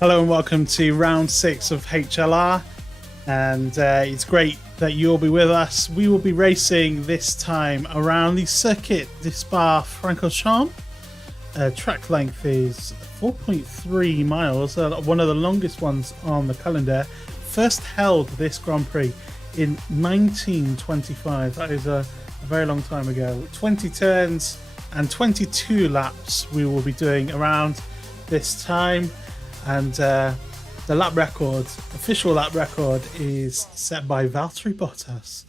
Hello and welcome to round 6 of HLR, and it's great that you'll be with us. We will be racing this time around the Circuit de Spa-Francorchamps. Track length is 4.3 miles, one of the longest ones on the calendar. First held this Grand Prix in 1925. That is a very long time ago. 20 turns and 22 laps we will be doing around this time. And the lap record, official lap record, is set by Valtteri Bottas,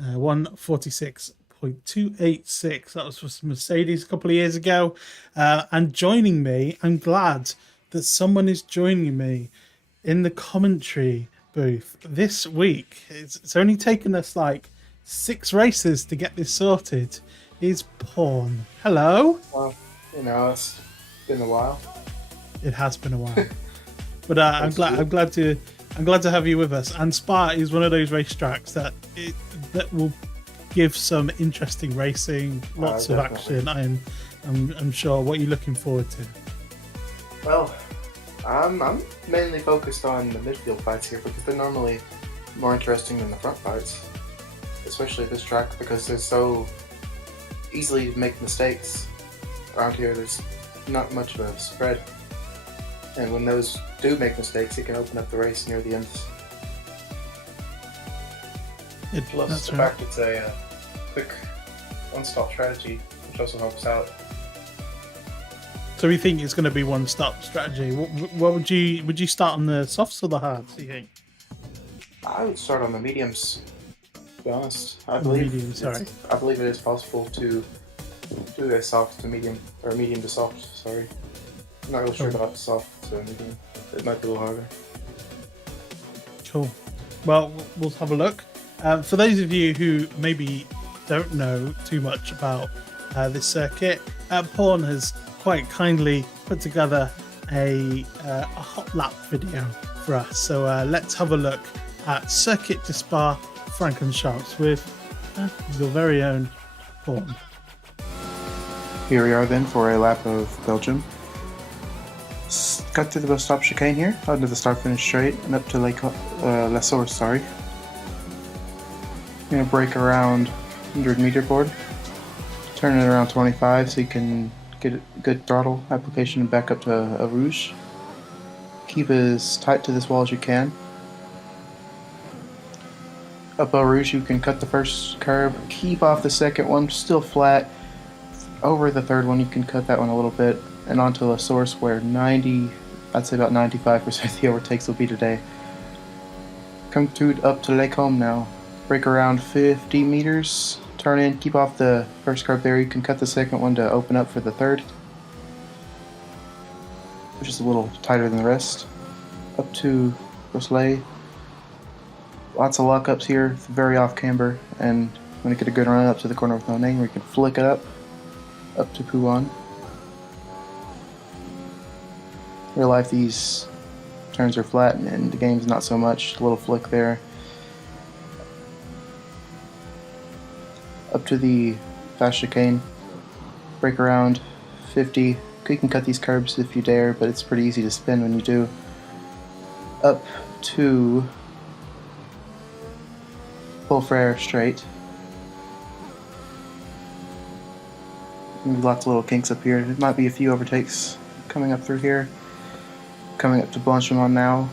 146.286. That was for Mercedes a couple of years ago. And joining me, I'm glad that someone is joining me in the commentary booth this week. It's only taken us like 6 races to get this sorted. Is Pawn. Hello. Well, it's been a while. It has been a while, but I'm glad to have you with us. And Spa is one of those racetracks that will give some interesting racing, lots of action. I'm sure. What are you looking forward to? Well, I'm mainly focused on the midfield fights here because they're normally more interesting than the front fights, especially this track because they're so easily to make mistakes. Around here, there's not much of a spread. And when those do make mistakes, it can open up the race near the end. Plus the fact it's a quick one-stop strategy, which also helps out. So we think it's going to be one-stop strategy. What would you start on the softs or the hards, do you think? I would start on the mediums, to be honest. I believe it is possible to do a soft to medium, or medium to soft, sorry. I'm not really sure about soft to medium. It might be a little harder. Cool. Well, we'll have a look. For those of you who maybe don't know too much about this circuit, Pawn has quite kindly put together a hot lap video for us. So let's have a look at Circuit de Spa-Francorchamps with your very own Pawn. Here we are then for a lap of Belgium. Cut through the bus stop chicane here, onto the start finish straight, and up to La Source, sorry. I'm going to brake around 100 meter board, turn it around 25 so you can get a good throttle application back up to a rouge. Keep as tight to this wall as you can. Up a rouge you can cut the first curb, keep off the second one, still flat. Over the third one you can cut that one a little bit. And onto a source where I'd say about 95% of the overtakes will be today. Come through up to Lake Home now. Brake around 50 meters. Turn in, keep off the first curb there. You can cut the second one to open up for the third, which is a little tighter than the rest. Up to Rosley. Lots of lockups here. It's very off camber. And when you get a good run up to the corner with no name, where you can flick it up to Pouan. In real life, these turns are flat, and the game's not so much. A little flick there. Up to the fast chicane. Brake around 50. You can cut these curbs if you dare, but it's pretty easy to spin when you do. Up to Full Frere straight. Lots of little kinks up here. There might be a few overtakes coming up through here. Coming up to Blanchimont now,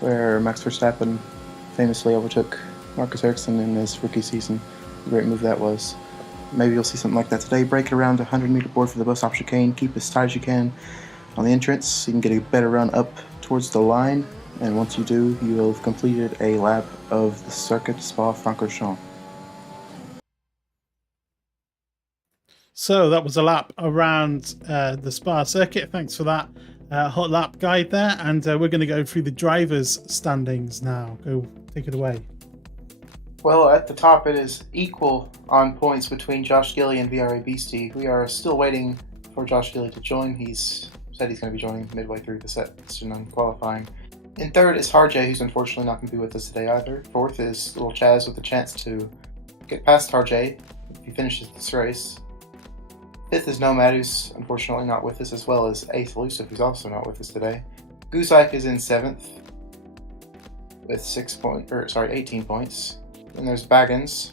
where Max Verstappen famously overtook Marcus Ericsson in his rookie season. A great move that was. Maybe you'll see something like that today. Brake it around 100 meter board for the bus stop chicane. Keep as tight as you can on the entrance so you can get a better run up towards the line. And once you do, you will have completed a lap of the Circuit de Spa-Francorchamps. So that was a lap around the Spa circuit. Thanks for that hot lap guide there. And we're going to go through the drivers' standings now. Go take it away. Well, at the top it is equal on points between Josh Gilly and VRA Beastie. We are still waiting for Josh Gilly to join. He's said he's going to be joining midway through the section on qualifying. In third is Harjay, who's unfortunately not going to be with us today either. Fourth is little Chaz with a chance to get past Harjay if he finishes this race. Fifth is Nomad, who's unfortunately not with us, as well as eighth Elusive, who's also not with us today. Guzike is in 7th with 18 points. Then there's Baggins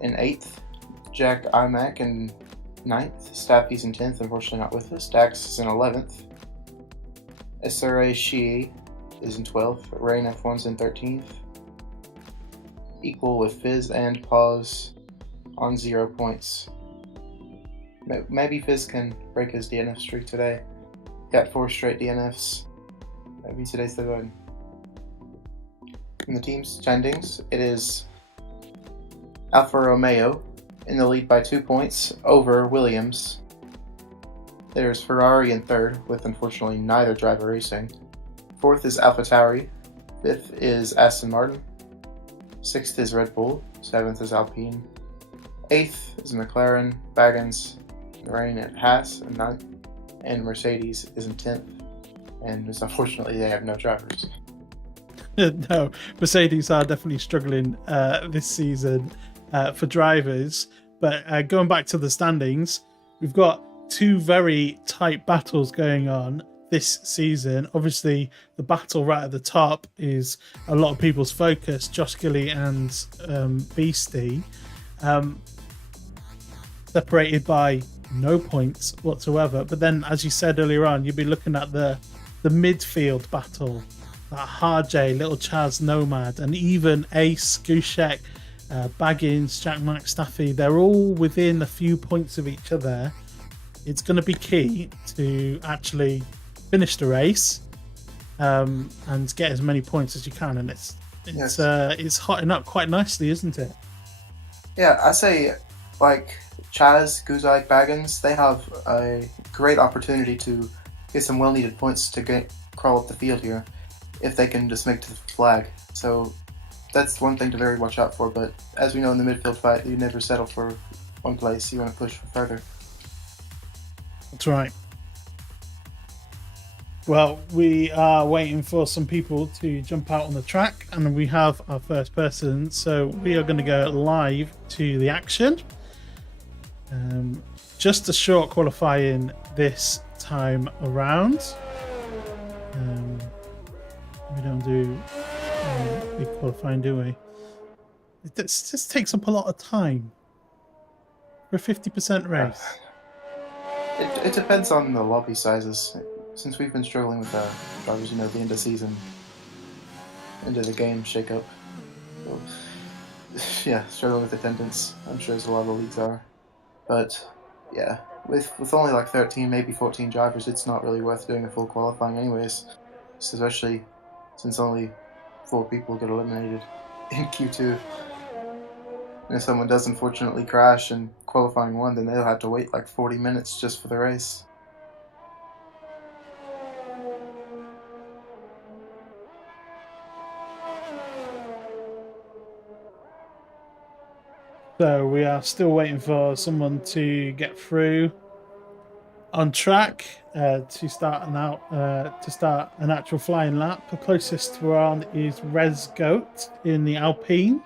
in 8th. Jack Imac in 9th. Staffy's in 10th, unfortunately not with us. Dax is in 11th. SRA Shi is in 12th. Rain F1's in 13th. Equal with Fizz and Pause on 0 points. Maybe Fizz can break his DNF streak today. Got 4 straight DNFs. Maybe today's the one. In the team standings, it is Alfa Romeo in the lead by 2 points over Williams. There's Ferrari in 3rd, with unfortunately neither driver racing. 4th is AlphaTauri. 5th is Aston Martin. 6th is Red Bull. 7th is Alpine. 8th is McLaren, Baggins, Rain at Haas, and 9th. And Mercedes is in 10th. And just unfortunately, they have no drivers. No, Mercedes are definitely struggling this season for drivers. But going back to the standings, we've got 2 very tight battles going on this season. Obviously, the battle right at the top is a lot of people's focus, Josh Gilly and Beastie, separated by no points whatsoever. But then, as you said earlier on, you'll be looking at the midfield battle. That Harjay, Little Chaz, Nomad, and even Ace, Gushek, Baggins, Jack Mac, Staffy, they're all within a few points of each other. It's going to be key to actually finish the race and get as many points as you can. And it's hotting up quite nicely, isn't it? Yeah, I say like Chaz, Guzike, Baggins, they have a great opportunity to get some well-needed points to crawl up the field here if they can just make to the flag. So that's one thing to very watch out for. But as we know in the midfield fight, you never settle for one place. You want to push for further. That's right. Well, we are waiting for some people to jump out on the track, and we have our first person. So we are going to go live to the action. Just a short qualifying this time around. We don't do big qualifying, do we? It just takes up a lot of time for a 50% race. It depends on the lobby sizes. Since we've been struggling with drivers, the end of season, end of the game shake-up. So, yeah, struggling with attendance. I'm sure as a lot of the leagues are. But yeah, with only like 13, maybe 14 drivers, it's not really worth doing a full qualifying anyways. Especially since only 4 people get eliminated in Q2. And if someone does unfortunately crash in qualifying 1, then they'll have to wait like 40 minutes just for the race. So we are still waiting for someone to get through on track to start an actual flying lap. The closest we're on is Rez Goat in the Alpine.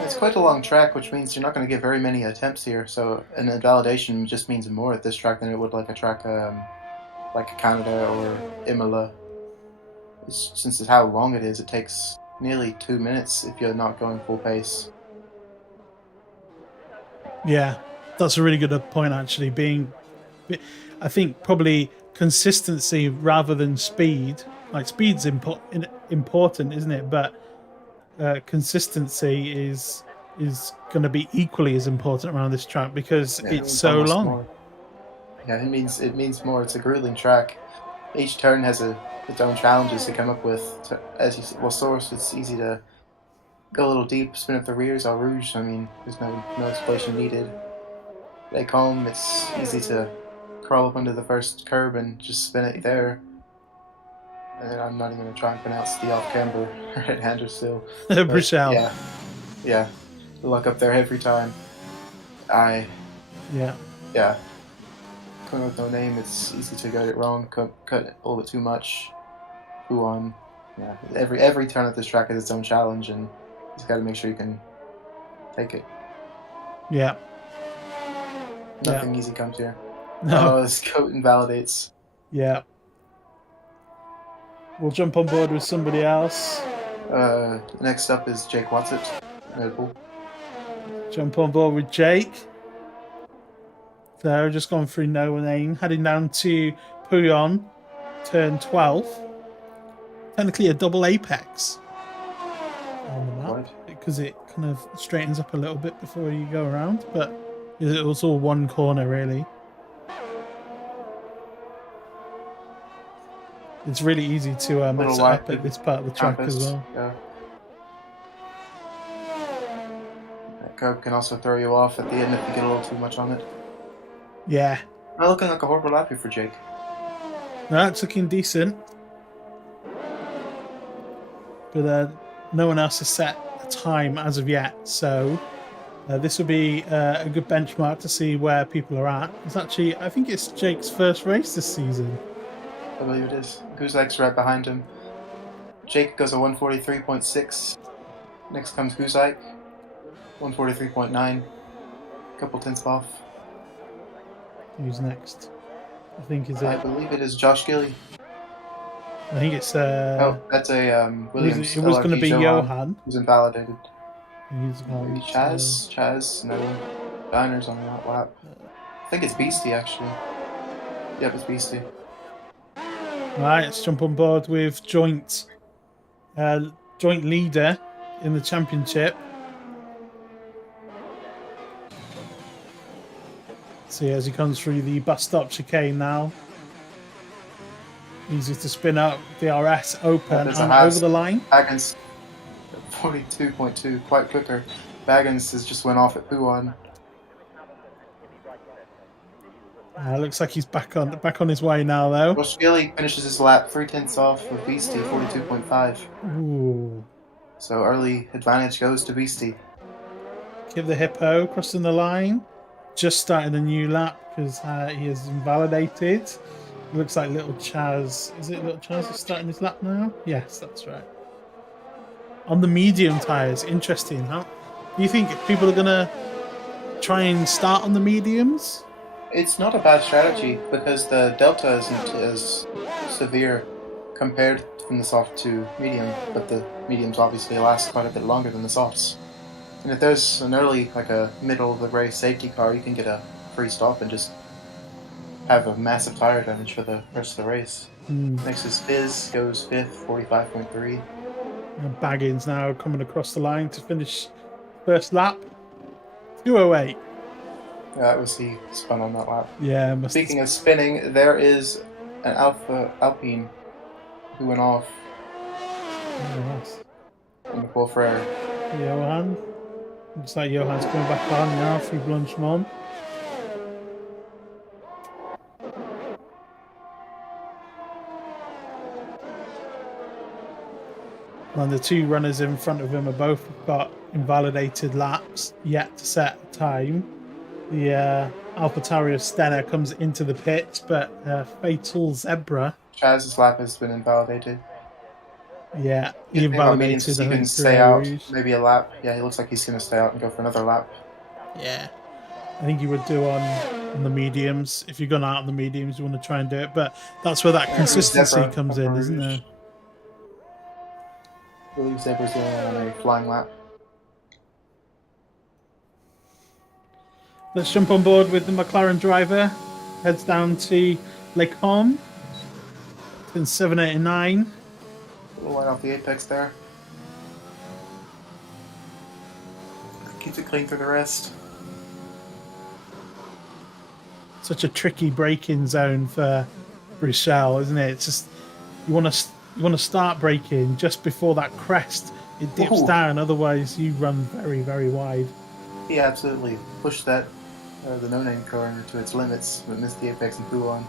It's quite a long track, which means you're not going to get very many attempts here. So an invalidation just means more at this track than it would like a track like Canada or Imola. Since it's how long it is, it takes nearly 2 minutes if you're not going full pace. Yeah, that's a really good point, actually. I think probably consistency rather than speed. Like, speed's important, isn't it? But consistency is going to be equally as important around this track because it's so long. More. Yeah, it means more. It's a grueling track. Each turn has its own challenges to come up with. As you well, Source, it's easy to go a little deep, spin up the rears, Al Rouge. I mean, there's no explanation needed. Lake Home, it's easy to crawl up under the first curb and just spin it there. And then I'm not even going to try and pronounce the off-camber right-hander still. Brichelle. Yeah. Good luck up there every time. Yeah. Coming with no name, it's easy to get it wrong, cut a little bit too much. Huon. Yeah. Every turn at this track has its own challenge, and you just got to make sure you can take it. Yeah. Nothing easy comes here. No. This coat invalidates. Yeah. We'll jump on board with somebody else. Next up is Jake Watson, Red Bull. Jump on board with Jake. So just gone through no name, heading down to Puyon, turn 12. Technically a double apex on the map Right. because it kind of straightens up a little bit before you go around, but it was all one corner really. It's really easy to mess it up at this part of the track as well. Yeah. That curb can also throw you off at the end if you get a little too much on it. Yeah. Not looking like a horrible lap here for Jake. No, it's looking decent. But no one else has set a time as of yet, so this will be a good benchmark to see where people are at. It's actually, I think it's Jake's first race this season. I believe it is. Guzak's right behind him. Jake goes a 143.6. Next comes Guzak, 143.9. Couple tenths off. Who's next? I think is I it. believe it is Josh Gilly. I think it's. Oh, that's a Williams. It was going to LRP be Johan. Who's invalidated. He's gone. Maybe Chaz, no. Diners on that lap. I think it's Beastie actually. Yep, it's Beastie. Right, let's jump on board with joint leader in the championship. See as he comes through the bus stop chicane now. Easy to spin up, DRS open and over the line. Baggins 42.2, quite quicker. Baggins has just went off at Puon. Looks like he's back on his way now though. Josh Gilly finishes his lap 3 tenths off of Beastie, 42.5. Ooh. So early advantage goes to Beastie. Give the hippo crossing the line. Just starting a new lap because he is invalidated. Looks like little Chaz. Is it little Chaz is starting his lap now? Yes, that's right. On the medium tyres, interesting. How do you think people are gonna try and start on the mediums? It's not a bad strategy because the delta isn't as severe compared from the soft to medium, but the mediums obviously last quite a bit longer than the softs. And if there's an early, like a middle of the race safety car, you can get a free stop and just have a massive tire damage for the rest of the race. Next is Fizz, goes 5th, 45.3. Baggins now coming across the line to finish first lap. 2:08. Yeah, that was he spun on that lap. Yeah. Speaking of spinning, there is an Alpine who went off on the Paul Frere. Johan. Looks like Johan's coming back on now through Blanchemont. And the two runners in front of him are both got invalidated laps yet to set a time. The AlphaTauri of Stenner comes into the pit, but Fatal Zebra. Chaz's lap has been invalidated. Yeah, he invalidated. He can stay out, maybe a lap. Yeah, he looks like he's going to stay out and go for another lap. Yeah, I think you would do on the mediums. If you're going out on the mediums, you want to try and do it, but that's where that consistency comes in, isn't there? I believe Zebra's the only one on a flying lap. Let's jump on board with the McLaren driver. Heads down to Les Combes. In 7, 8, and 9. A little wide off the apex there. Keeps it clean for the rest. Such a tricky braking zone for Brichelle, isn't it? It's just you want to start braking just before that crest. It dips down, otherwise you run very, very wide. He absolutely pushed that the no-name car to its limits, but missed the apex and flew on.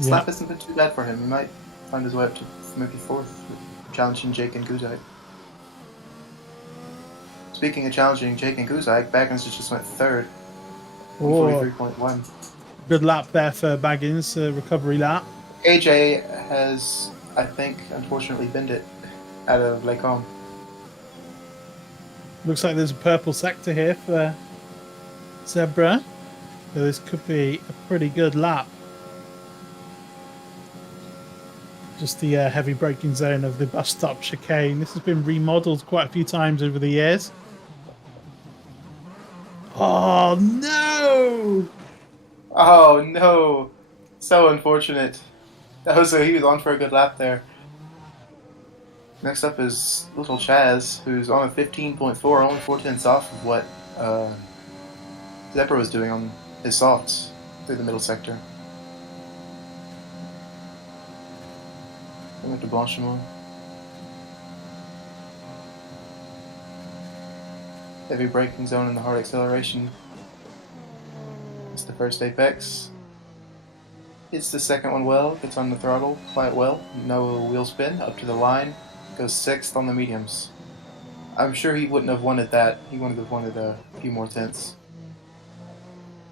Slap hasn't been too bad for him. He might find his way up to maybe 4th, challenging Jake and Guzak. Speaking of challenging Jake and Guzak, Baggins just went 3rd, 43.1. Good lap there for Baggins, recovery lap. AJ has, I think, unfortunately binned it out of Les Combes. Looks like there's a purple sector here for Zebra. So this could be a pretty good lap. just the heavy braking zone of the bus stop chicane. This has been remodeled quite a few times over the years. Oh no! Oh no! So unfortunate. He was on for a good lap there. Next up is little Chaz, who's on a 15.4, only 4 tenths off of what Zebra was doing on his softs through the middle sector. Going to Blanchimont. Heavy braking zone and the hard acceleration. It's the first apex. Hits the second one well, gets on the throttle quite well. No wheel spin, up to the line. Goes 6th on the mediums. I'm sure he wouldn't have wanted that. He would have wanted a few more tenths.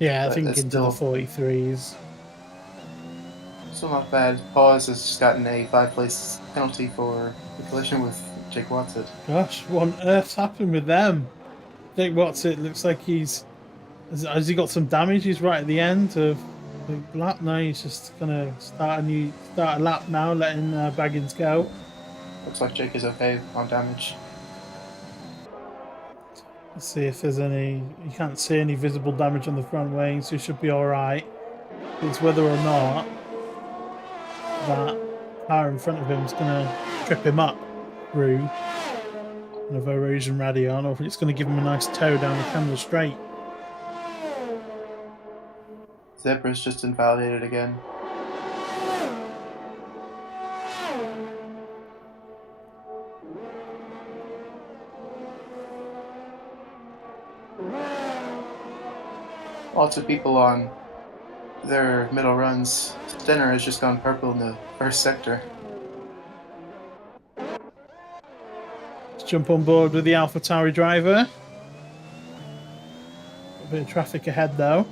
Yeah, I But think that's into the 43s. Still not bad. Pause has just gotten a 5-place penalty for the collision with Jake Watson. Gosh, what on earth's happened with them? Jake Watson looks like has he got some damage? He's right at the end of the lap. No, he's just gonna start a lap now, letting Baggins go. Looks like Jake is okay on damage. Let's see if there's any. You can't see any visible damage on the front wing, so he should be all right. It's whether or not that car in front of him is gonna trip him up through an erosion radion, or if it's gonna give him a nice tow down the Kendall Straight. Zebra's just invalidated again. Lots of people on their middle runs. Stenner has just gone purple in the first sector. Let's jump on board with the AlphaTauri driver. A bit of traffic ahead though.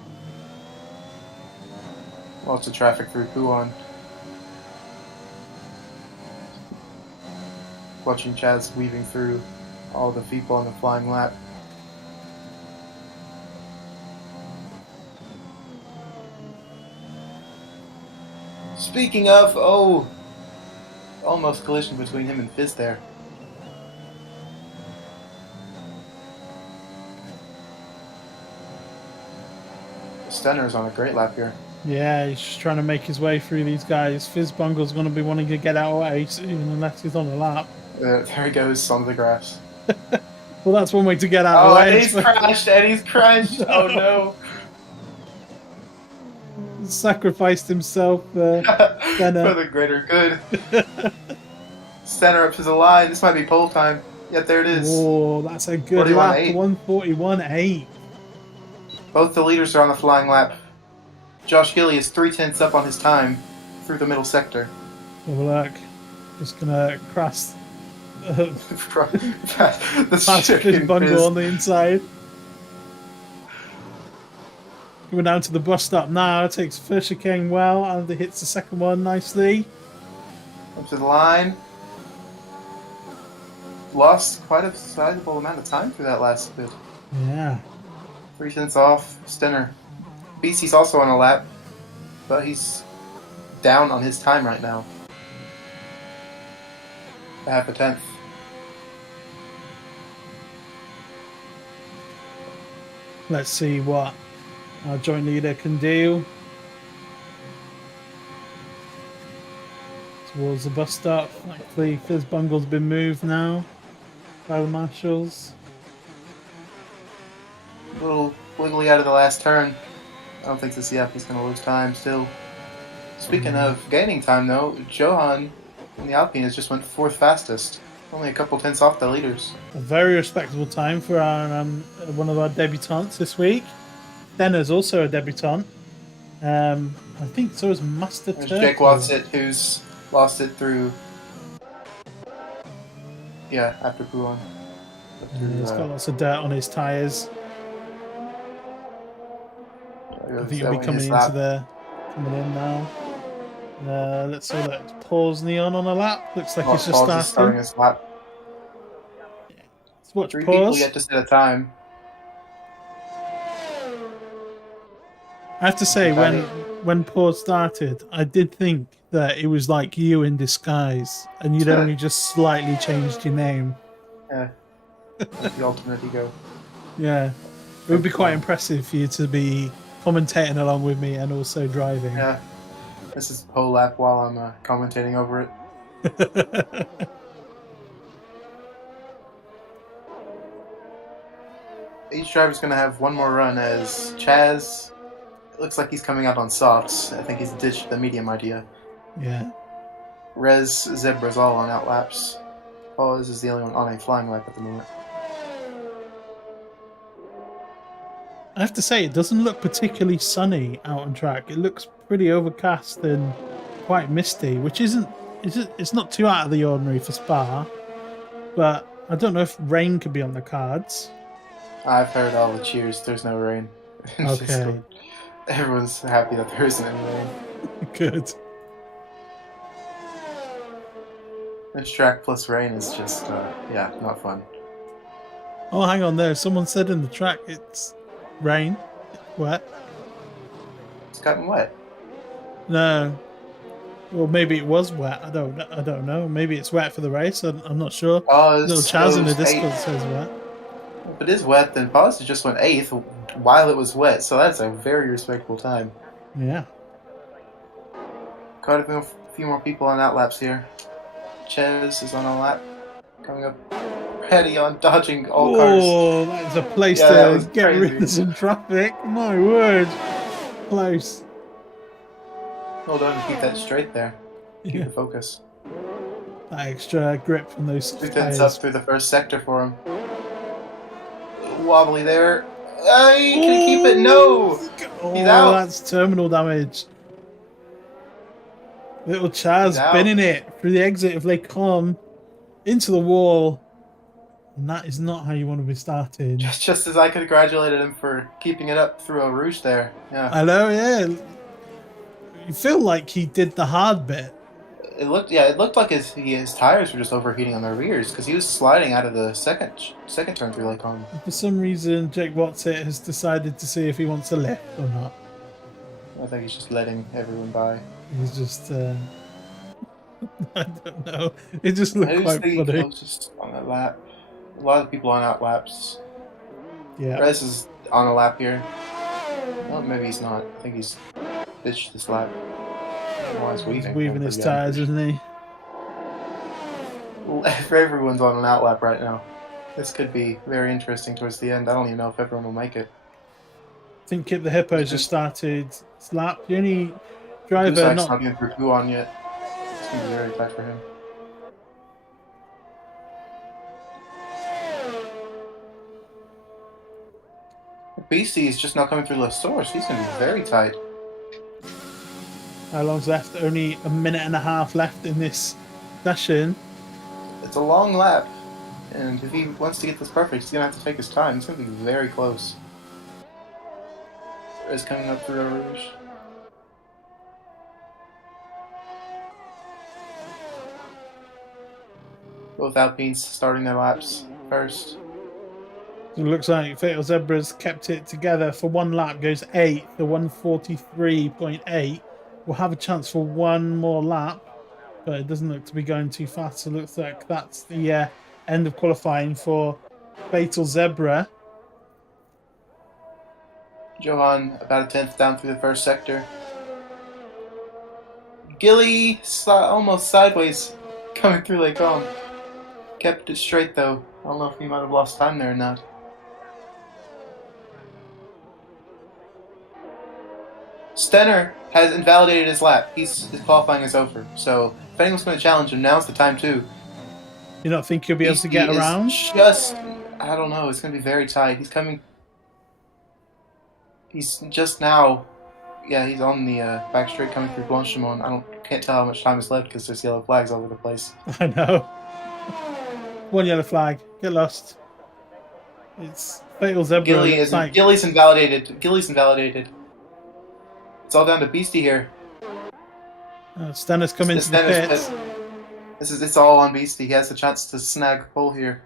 Lots of traffic through Puan. Watching Chaz weaving through all the people on the flying lap. Speaking of, almost collision between him and Fizz there. Stenner's on a great lap here. Yeah, he's just trying to make his way through these guys. Fizzbungle's going to be wanting to get out of the way soon unless he's on the lap. There he goes on the grass. Well, that's one way to get out of the way. And he's crashed. Oh no. Sacrificed himself for For the greater good. Stenner up to the line. This might be pole time. Yet there it is. Oh, that's a good lap. 41.8. 141.8. Both the leaders are on the flying lap. Josh Gilly is 3 tenths up on his time through the middle sector. Have a look. Just gonna crash The past Fizzbungle on the inside. Coming down to the bus stop now. Takes first chicane well and hits the second one nicely. Up to the line. Lost quite a sizable amount of time through that last bit. Yeah. 3 tenths off. Stenner. BC's also on a lap, but he's down on his time right now. A half a tenth. Let's see what our joint leader can do. Towards the bus stop. Thankfully, Fizzbungle's been moved now by the marshals. A little wiggly out of the last turn. I don't think the CF is going to lose time still. Speaking of gaining time, though, Johan in the Alpine has just went 4th fastest. Only a couple tenths off the leaders. A very respectable time for our, one of our debutantes this week. Denner's also a debutant. I think so is Master There's Turtle. Jake Watson, who's lost it through... Yeah, after Puan. He's got lots of dirt on his tyres. I think he'll be coming in now. Let's see that. Pause Neon on a lap. Looks like he's just starting his lap. Let's watch 3 Pause. people yet to set a time. I have to say, when Pause started, I did think that it was like you in disguise, and you'd only just slightly changed your name. Yeah. Like the ultimate ego. Yeah, it would be quite impressive for you to be commentating along with me and also driving. Yeah. This is the whole lap while I'm commentating over it. Each driver's going to have one more run as Chaz. It looks like he's coming out on softs. I think he's ditched the medium idea. Yeah. Rez, Zebra's all on outlaps. Pause is the only one on a flying lap at the moment. I have to say, it doesn't look particularly sunny out on track. It looks pretty overcast and quite misty, which it's not too out of the ordinary for Spa, but I don't know if rain could be on the cards. I've heard all the cheers. There's no rain. Okay. Everyone's happy that there isn't any rain. Good. This track plus rain is just, yeah, not fun. Oh, hang on there. Someone said in the track it's rain. Wet. It's gotten wet. No. Well, maybe it was wet. I don't know. Maybe it's wet for the race. I'm not sure. Oh, Little Chaz in the Discord says wet. If it is wet, then Paz just went 8th while it was wet, so that's a very respectable time. Yeah. Quite a few more people on outlaps here. Chez is on a lap. Coming up ready on dodging all cars. Oh, that's a place Yeah, to get rid of some traffic. My word. Close. Hold on to keep that straight there. Keep Yeah. the focus. That extra grip from those 2 tenths tires. up through the first sector for him. Wobbly there. Can he keep it? No! Oh, He's out. That's terminal damage. Little Chaz spinning it through the exit of Lake Com into the wall. And that is not how you want to be starting. Just as I congratulated him for keeping it up through a rouge there. Yeah. I know, yeah. You feel like he did the hard bit. It looked like his tires were just overheating on their rears because he was sliding out of the second turn through Lake Com. For some reason, Jake Watsit has decided to see if he wants a lift or not. I think he's just letting everyone by. He's just, I don't know. It just looked quite funny. Closest on that lap. A lot of people on outlaps. Yeah. Rez is on a lap here. Well, maybe he's not. I think he's ditched this lap. Oh, he's weaving. He's weaving his tires, isn't he? Everyone's on an outlap right now. This could be very interesting towards the end. I don't even know if everyone will make it. I think Kip the Hippo's just started his lap. The only driver Dusak's not getting through Poo on yet. It's going to be very tight for him. Beastie is just not coming through the source. He's going to be very tight. How long's left? Only a minute and a half left in this session. It's a long lap. And if he wants to get this perfect, he's going to have to take his time. It's going to be very close. Is coming up through a rouge. Both Alpines starting their laps first. It looks like Fatal Zebra's kept it together for one lap, goes 8th, the 143.8. We'll have a chance for one more lap, but it doesn't look to be going too fast. So it looks like that's the end of qualifying for Fatal Zebra. Johan about a 10th down through the first sector. Gilly almost sideways coming through Lake Com. Kept it straight though. I don't know if he might have lost time there or not. Stenner has invalidated his lap. His qualifying is over. So if anyone's going to challenge him, now's the time too. You don't think you'll be able to get around? I don't know. It's going to be very tight. He's coming. He's just now. Yeah, he's on the back straight coming through Blanchimont. Can't tell how much time is left because there's yellow flags all over the place. I know. One yellow flag. Get lost. It's Fatal Zebra. Gilly's invalidated. Gilly's invalidated. It's all down to Beastie here. Stenner's come into the pits. It's all on Beastie. He has the chance to snag pole here.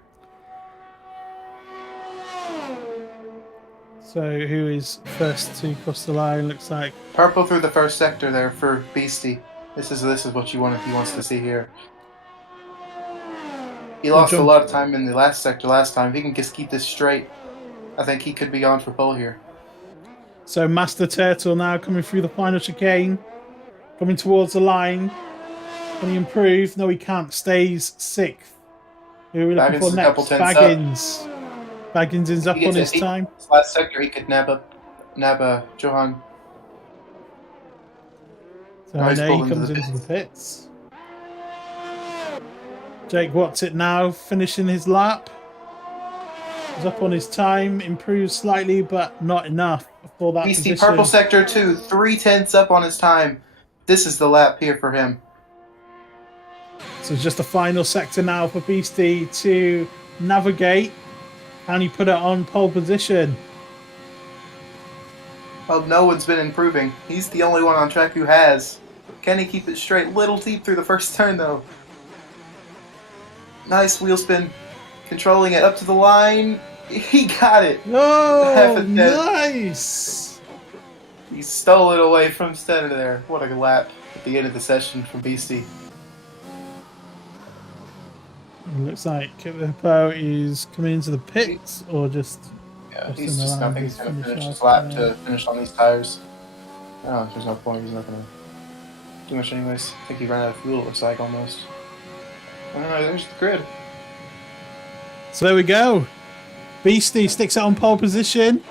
So who is first to cross the line? Looks like Purple through the first sector there for Beastie. This is what he wants to see here. He lost a lot of time in the last sector last time. If he can just keep this straight, I think he could be on for pole here. So Master Turtle now coming through the final chicane, coming towards the line. Can he improve? No, he can't. Stays 6th. Who are we looking for next? Baggins. Baggins is up on his time. This last sector, he could nab Johan. So now he comes into the pits. Jake Watts it now, finishing his lap. He's up on his time, improves slightly, but not enough for that Beastie, position. purple sector 2, 3/10 up on his time. This is the lap here for him. So it's just a final sector now for Beastie to navigate. Can he put it on pole position? Well, no one's been improving. He's the only one on track who has. Can he keep it straight? Little deep through the first turn, though. Nice wheel spin. Controlling it up to the line. He got it. Oh, nice. He stole it away from center there. What a lap at the end of the session from Beastie. It looks like Hippo is coming into the pits or just... Yeah, he's just, I think he's going to finish his lap to finish on these tires. No, there's no point. He's not going to do much anyways. I think he ran out of fuel, it looks like, almost. Alright, there's the grid. So there we go. Beastie sticks it on pole position.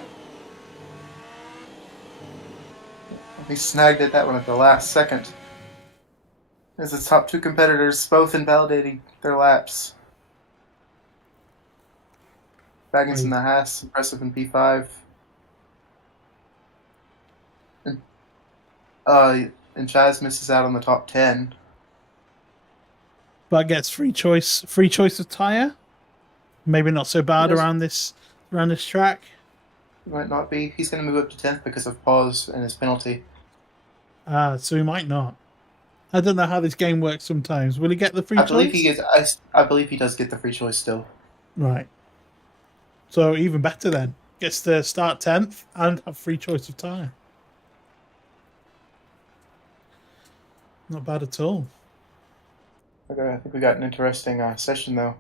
He snagged that one at the last second. As the top 2 competitors both invalidating their laps. Baggins in the Haas, impressive in P5. And Chaz misses out on the top 10. But gets free choice of tyre. Maybe not so bad around this track. Might not be. He's going to move up to 10th because of pause and his penalty. So he might not. I don't know how this game works sometimes. Will he get the free choice? I believe he does get the free choice still. Right. So even better then. Gets to start 10th and have free choice of tyre. Not bad at all. Okay, I think we got an interesting session though.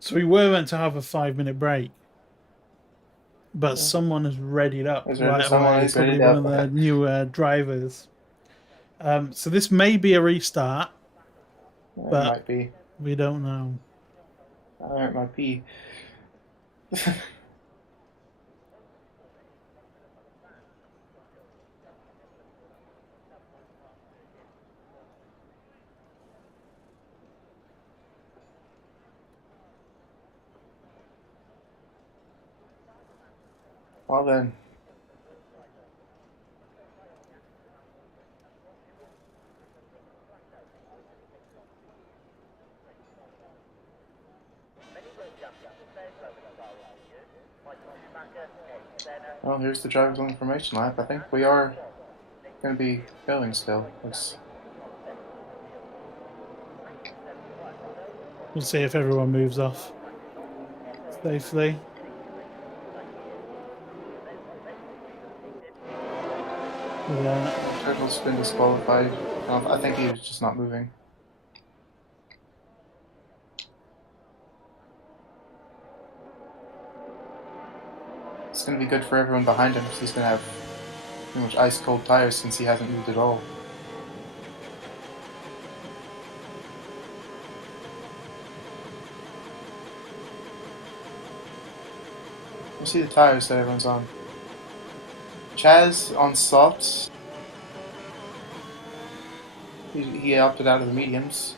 So we were meant to have a 5-minute break, but someone has readied up right away. It's probably one of the newer drivers. So this may be a restart, but it might be. We don't know. It might be. Well then. Well, here's the driver's information lap. I think we are going to be going still. We'll see if everyone moves off safely. Turtle's been disqualified. I think he was just not moving. It's going to be good for everyone behind him because he's going to have pretty much ice cold tires since he hasn't moved at all. You see the tires that everyone's on. Chaz on softs. He opted out of the mediums.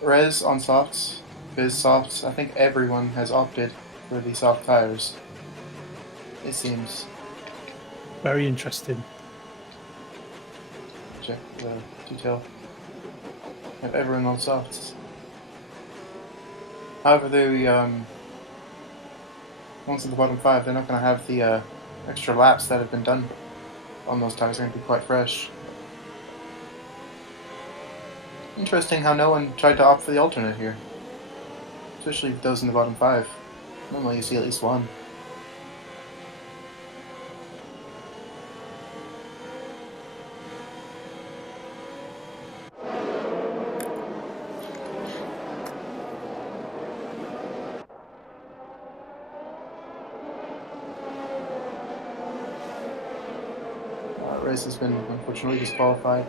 Rez on softs. Biz softs. I think everyone has opted for the soft tires. It seems. Very interesting. Check the detail. Have everyone on softs. However, the ones in the bottom 5, they're not going to have the extra laps that have been done on those tires. They're going to be quite fresh. Interesting how no one tried to opt for the alternate here. Especially those in the bottom 5. Normally you see at least one. Race has been unfortunately disqualified,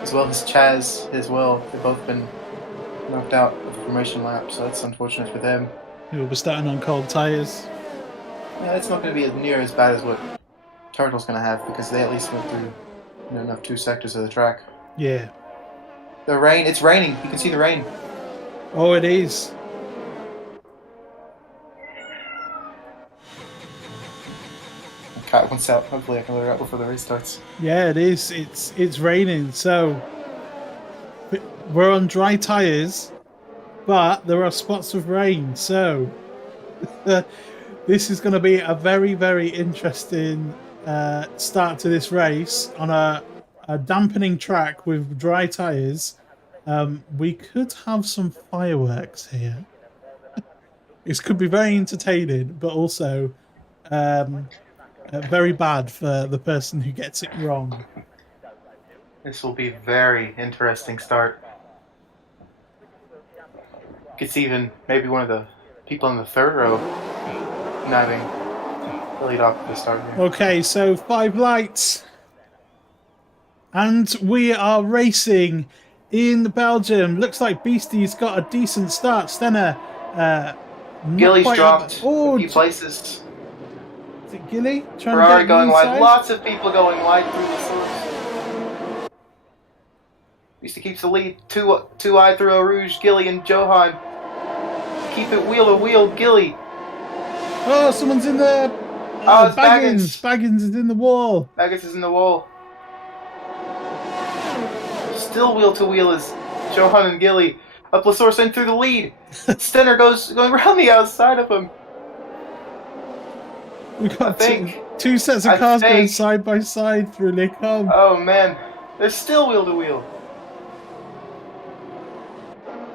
as well as Chaz as well. They've both been knocked out of the formation lap, so that's unfortunate for them. We'll be starting on cold tyres. Yeah, it's not going to be near as bad as what Turtle's going to have, because they at least went through enough 2 sectors of the track. Yeah. The rain, it's raining. You can see the rain. Oh, it is. Cat wants out. Hopefully I can let her out before the race starts. Yeah, it is. It's raining, so we're on dry tyres, but there are spots of rain, so this is going to be a very, very interesting start to this race on a dampening track with dry tyres. We could have some fireworks here. This could be very entertaining, but also very bad for the person who gets it wrong. This will be a very interesting start. It's even maybe one of the people in the 3rd row nabbing the lead off at the start here. Okay, so 5 lights. And we are racing in Belgium. Looks like Beastie's got a decent start. Stenner. Gilly's dropped a few places. Is it Gilly? Ferrari going wide. Lots of people going wide through the source. Beastie keeps the lead. Two wide through Eau Rouge. Gilly and Johan. Keep it wheel to wheel. Gilly. Oh, someone's in there. Oh, it's Baggins. Baggins is in the wall. Baggins is in the wall. Still wheel to wheel is Johan and Gilly. Up Lasource in through the lead. Stenner going around the outside of him. We've got two sets of cars going side by side through Le Combe. Oh man, they're still wheel to wheel.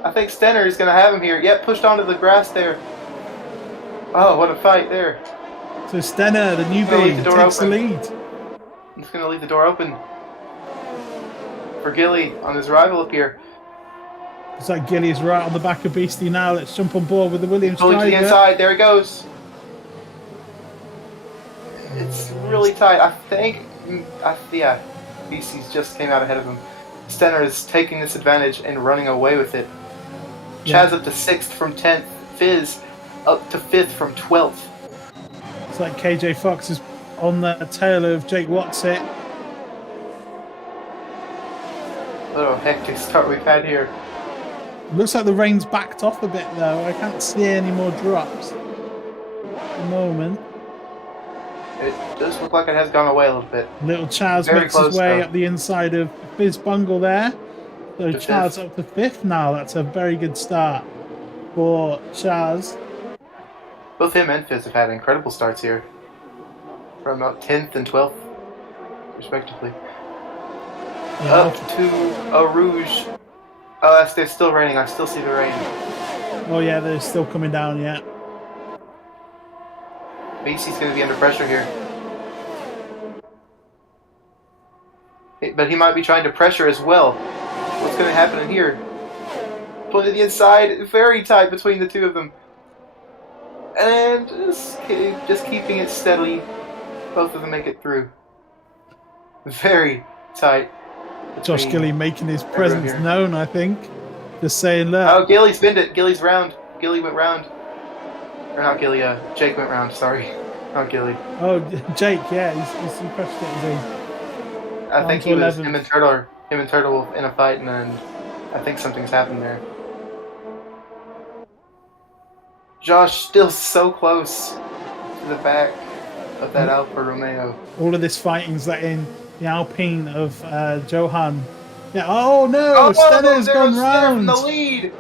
I think Stenner is going to have him here. Yep, pushed onto the grass there. Oh, what a fight there. So Stenner, the newbie, takes the lead. I'm just going to leave the door open for Gilly on his rival up here. Looks like Gilly's right on the back of Beastie now. Let's jump on board with the Williams driver. To the inside, there he goes. It's really tight. I think, yeah, Beastie's just came out ahead of him. Stenner is taking this advantage and running away with it. Yeah. Chaz up to 6th from 10th. Fizz up to 5th from 12th. It's like KJ Fox is on the tail of Jake Watson. Little hectic start we've had here. Looks like the rain's backed off a bit though. I can't see any more drops at the moment. It does look like it has gone away a little bit. Little Chaz makes his way up the inside of Fizz Bungle there. So Chaz up to 5th now. That's a very good start for Chaz. Both him and Fizz have had incredible starts here. From about 10th and 12th, respectively. Yeah. Up to Eau Rouge. Oh, they're still raining. I still see the rain. Oh yeah, they're still coming down yet. Beastie's going to be under pressure here. But he might be trying to pressure as well. What's going to happen in here? Pulling to the inside, very tight between the two of them. And just keeping it steadily. Both of them make it through. Very tight. Josh Gilly making his presence known, I think. Just saying that. Oh, Gilly's binned it. Gilly's round. Gilly went round. Or not Gilly, Jake went round, sorry. Not Gilly. Oh, Jake, yeah, he's crushed it, is he? I think he was him and Turtle in a fight, and then I think something's happened there. Josh still so close to the back of that Alfa Romeo. All of this fighting's letting the Alpine of Johan Yeah. Oh no! Oh, Stenner's there's gone Stenner from round. the lead.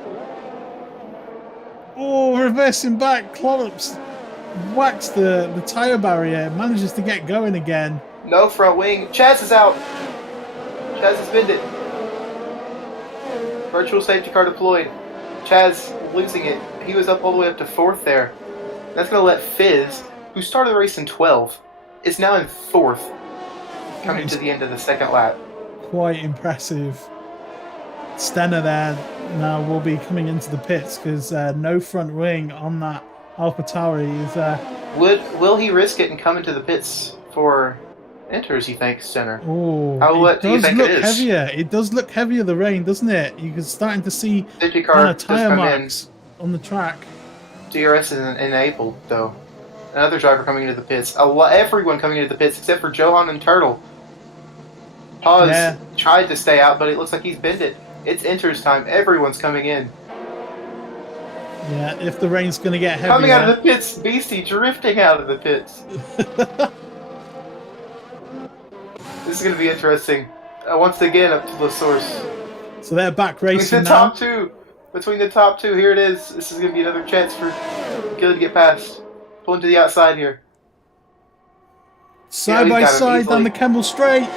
Oh, reversing back. Clollops whacks the tyre barrier. Manages to get going again. No front wing. Chaz is out. Chaz has binned it. Virtual safety car deployed. Chaz losing it. He was up all the way up to 4th there. That's going to let Fizz, who started the race in 12, is now in 4th, coming to the end of the 2nd lap. Quite impressive. Stenner there now will be coming into the pits because no front wing on that AlphaTauri is. Will he risk it and come into the pits for enters, you think, Stenner? Oh, What do you think it is? Heavier. It does look heavier, the rain, doesn't it? You're starting to see safety car tyre marks on the track. DRS is enabled, though. Another driver coming into the pits. Everyone coming into the pits except for Johan and Turtle. Paz tried to stay out, but it looks like he's binned it. It's enters time. Everyone's coming in. Yeah, if the rain's going to get heavier. Coming out of the pits, Beastie drifting out of the pits. This is going to be interesting. Once again, up to the source. So they're back racing now. Between the top two, here it is. This is going to be another chance for Gilly to get past. Pulling to the outside here. Side by side down the Kemmel Straight.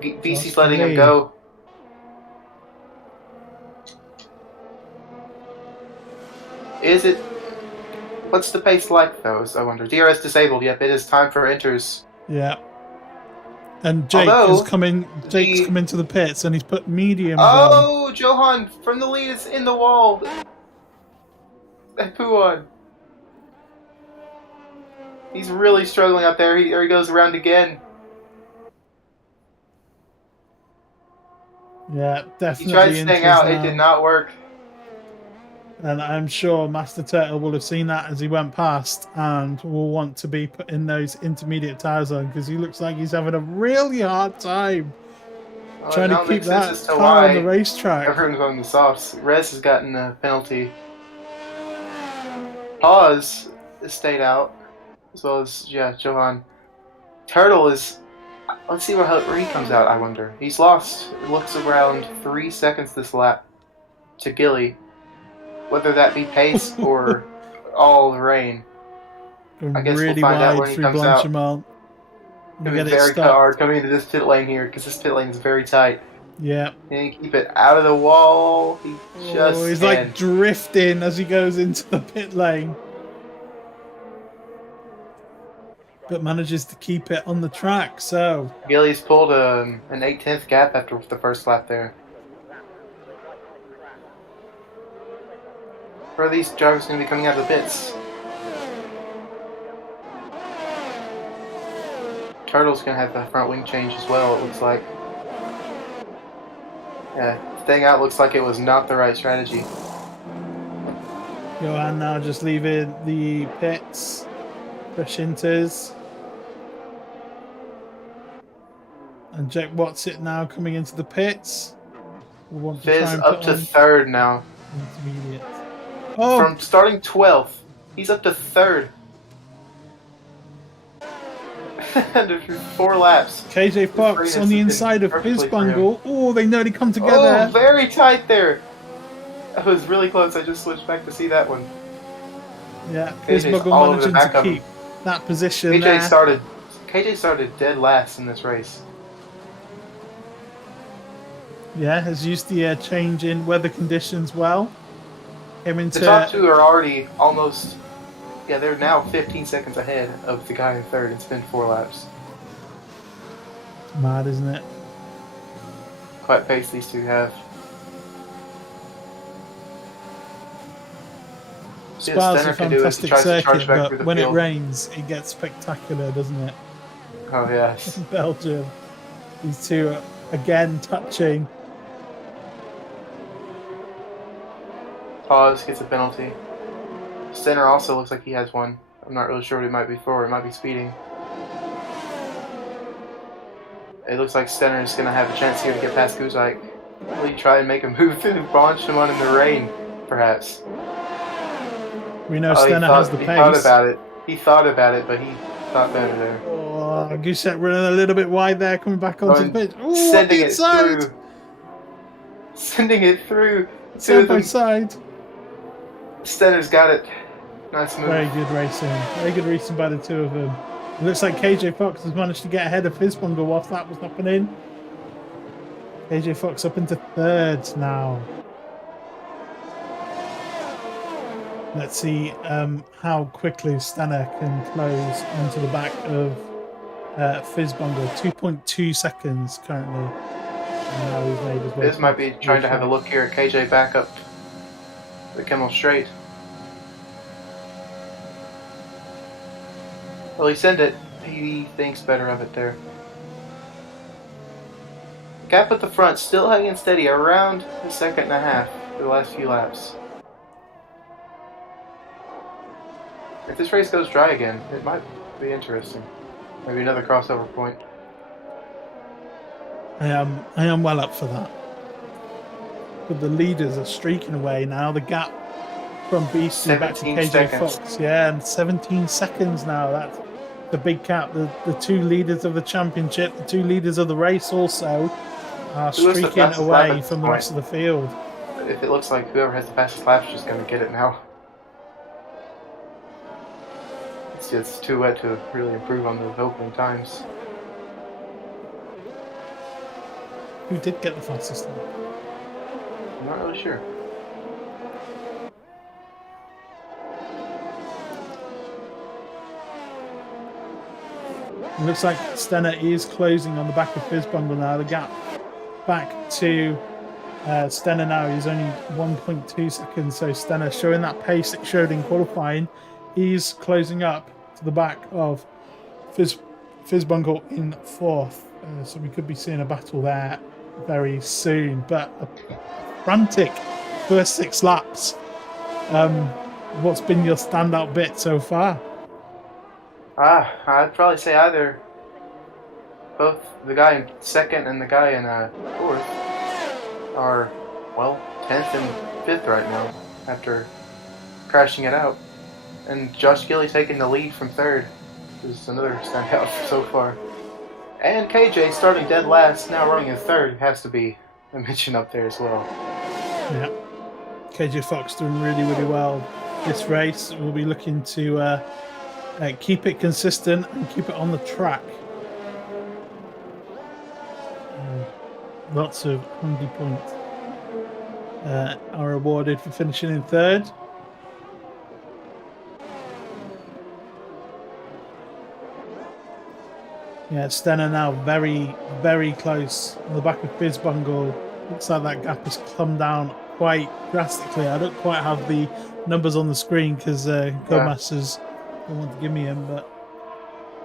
BC's letting him go. Is it... What's the pace like, though, I wonder? DRS disabled. Yep, it is time for enters. Yeah. And Jake has come in. Jake's come into the pits and he's put medium. Oh, Johan from the lead is in the wall. That Puon. He's really struggling out there. There he goes around again. Yeah, definitely. He tried staying out. It did not work. And I'm sure Master Turtle will have seen that as he went past and will want to be put in those intermediate tyres on because he looks like he's having a really hard time trying to keep that car on the racetrack. Everyone's going the softs. Rez has gotten a penalty. Paz stayed out, as well as Johan. Turtle is. Let's see where he comes out. I wonder. He's lost. It looks around 3 seconds this lap to Gilly. Whether that be pace or all the rain. I guess we'll find out when he comes out. It's going to be very hard coming into this pit lane here because this pit lane is very tight. Yeah. And you keep it out of the wall. He's like drifting as he goes into the pit lane. But manages to keep it on the track, so... Gilly's pulled an 8/10 gap after the first lap there. Where are these drivers going to be coming out of the pits? Turtle's going to have the front wing change as well, it looks like. Yeah, staying out looks like it was not the right strategy. Johan now just leaving the pits. Fresh inters. And Jack Watsit now coming into the pits. Fizz up to 3rd now. Intermediate. Oh. From starting 12th, he's up to 3rd. Under 4 laps. KJ Fox on the inside of his bungle. Oh, they nearly come together. Oh, very tight there. That was really close. I just switched back to see that one. Yeah, Bismuggle managing to keep that position there. KJ started dead last in this race. Yeah, has used the change in weather conditions well. The top two are already almost... Yeah, they're now 15 seconds ahead of the guy in 3rd. It's been 4 laps. Mad, isn't it? Quite pace these two have. Spa's a fantastic circuit, but when it rains, it gets spectacular, doesn't it? Oh, yes. Belgium. These two are again touching. Paz gets a penalty. Stenner also looks like he has one. I'm not really sure what it might be for. It might be speeding. It looks like Stenner is going to have a chance here to get past Guzike. Will he try and make a move and launch him on in the rain, perhaps? We know Stenner has the pace. He thought about it, but he thought better there. Oh, Guzike running a little bit wide there, coming back onto the pitch. Sending it through. Sending it through. Two Side of by them. side. Stenner's got it. Nice move. Very good racing. Very good racing by the two of them. It looks like KJ Fox has managed to get ahead of Fizzbungle whilst that was happening. KJ Fox up into third now. Let's see how quickly Stenner can close onto the back of Fizzbungle. 2.2 seconds currently. And now he's made his way. Fizz might be trying to have a look here at KJ back up the Kimmel Straight. Well, he sent it. He thinks better of it there. Gap at the front, still hanging steady around the second and a half for the last few laps. If this race goes dry again, it might be interesting. Maybe another crossover point. I am well up for that. But the leaders are streaking away now. The gap from Beastie back to 17 KJ seconds. Fox. Yeah, and 17 seconds now. That's the big gap. The two leaders of the championship, the two leaders of the race also are Who has the streaking fastest lap away at this from the point? rest of the field. If it looks like whoever has the fastest lap is just going to get it now. It's too wet to really improve on those opening times. Who did get the fastest lap? I'm not really sure. It looks like Stenner is closing on the back of Fizzbungle now. The gap back to Stenner now is only 1.2 seconds. So Stenner showing that pace it showed in qualifying. He's closing up to the back of Fizzbungle in fourth. So we could be seeing a battle there very soon. But a frantic first 6 laps. What's been your standout bit so far? I'd probably say either both the guy in second and the guy in fourth are, well, 10th and 5th right now after crashing it out. And Josh Gilly taking the lead from third is another standout so far. And KJ starting dead last, now running in third, has to be a mention up there as well. Yeah, KJ Fox doing really, really well this race. We'll be looking to keep it consistent and keep it on the track. Lots of handy points are awarded for finishing in third. Yeah, Stenner now very, very close on the back of Fizzbungle. Looks like that gap has come down quite drastically. I don't quite have the numbers on the screen because Gomez don't want to give me him, but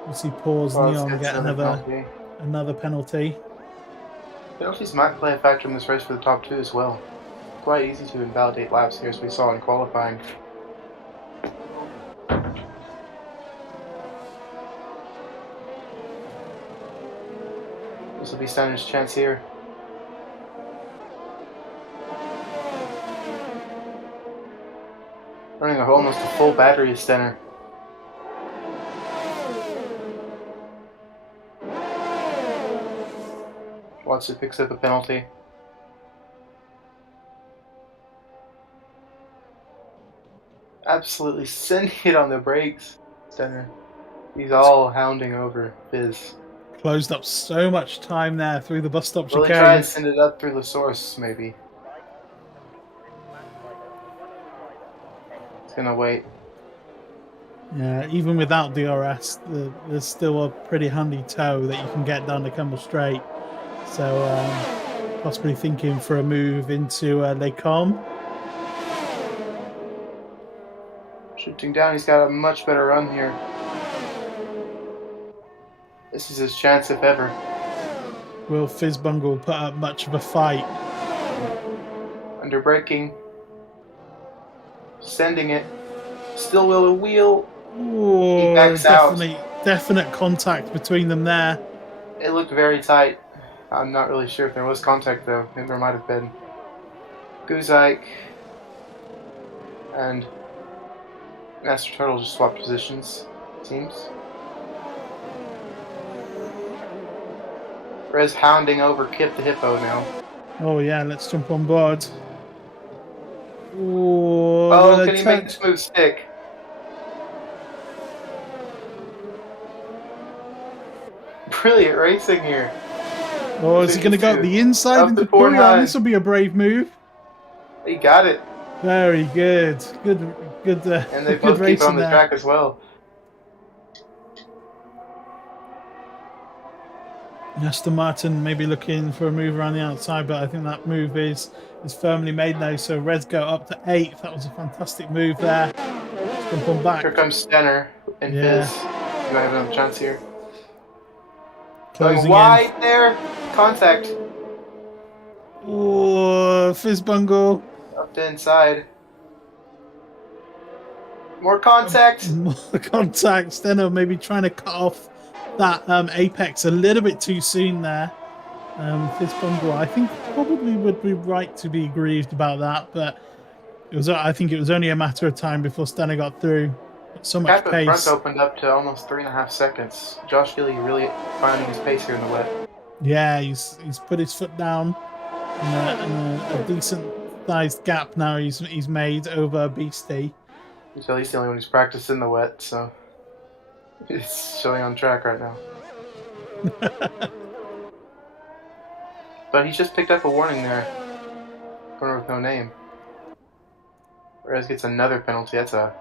we'll see Paws Neon get another penalty. Penalties might play a factor in this race for the top two as well. Quite easy to invalidate laps here as we saw in qualifying. This will be Stenner's chance here. Running almost a full battery of Stenner. Watson picks up a penalty. Absolutely sending it on the brakes, Stenner. He's all hounding over Fizz. Closed up so much time there through the bus stop Will he chicane. try and send it up through the source, maybe? He's gonna wait. Yeah, even without DRS, there's still a pretty handy toe that you can get down to Campbell Straight. So possibly thinking for a move into Les Combes. Shifting down, he's got a much better run here. This is his chance if ever. Will Fizzbungle put up much of a fight? Under braking. Sending it. Still will a wheel. Ooh, He backs out. Definite contact between them there. It looked very tight. I'm not really sure if there was contact though. I think there might have been. Guzike and Master Turtle just swapped positions, it seems. Rez hounding over Kip the Hippo now. Oh yeah, let's jump on board. Ooh, Oh, gonna can he make touch. this move stick? Brilliant racing here. Or is he going to go up the inside Up into to port port? Oh, high. this will be a brave move. He got it. Very good. Good, And they good both keep it racing on the there. track as well. Aston Martin maybe looking for a move around the outside, but I think that move is firmly made now. So Reds go up to 8th. That was a fantastic move there. Let's jump on back. Here comes Stenner and Yeah. Fizz. You might have another chance here. Closing Going wide there. Contact. Oh, Fizz Bungle. Up to inside. More contact. More contact. Stenner maybe trying to cut off that apex a little bit too soon there. Fizz Bungle, I think, probably would be right to be grieved about that, but I think it was only a matter of time before Stenner got through. So much Gap at front pace. opened up to almost 3.5 seconds. Josh Gilly really finding his pace here in the wet. Yeah, he's put his foot down in a decent sized gap now he's made over Beastie. So he's the only one who's practiced in the wet, so he's showing on track right now. But he's just picked up a warning there. Corner with no name. Perez gets another penalty. That's a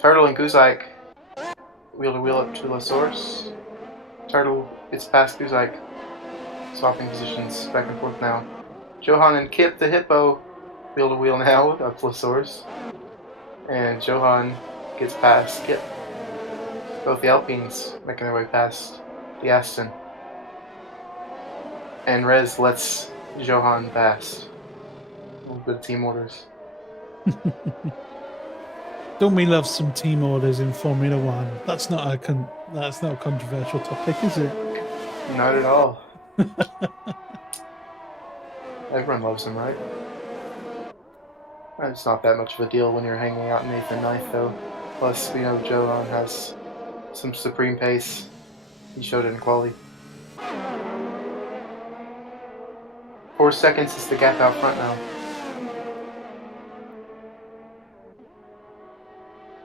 Turtle and Guzike wheel to wheel up to La Source. Turtle gets past Guzike, swapping positions back and forth now. Johan and Kip the Hippo wheel to wheel now up to La Source. And Johan gets past Kip. Both the Alpines making their way past the Aston. And Rez lets Johan pass. A little bit of team orders. Don't we love some team orders in Formula One? That's not a controversial topic, is it? Not at all. Everyone loves them, right? It's not that much of a deal when you're hanging out in 8th and 9th, though. Plus, we know Johan has some supreme pace. He showed it in quality. 4 seconds is the gap out front now.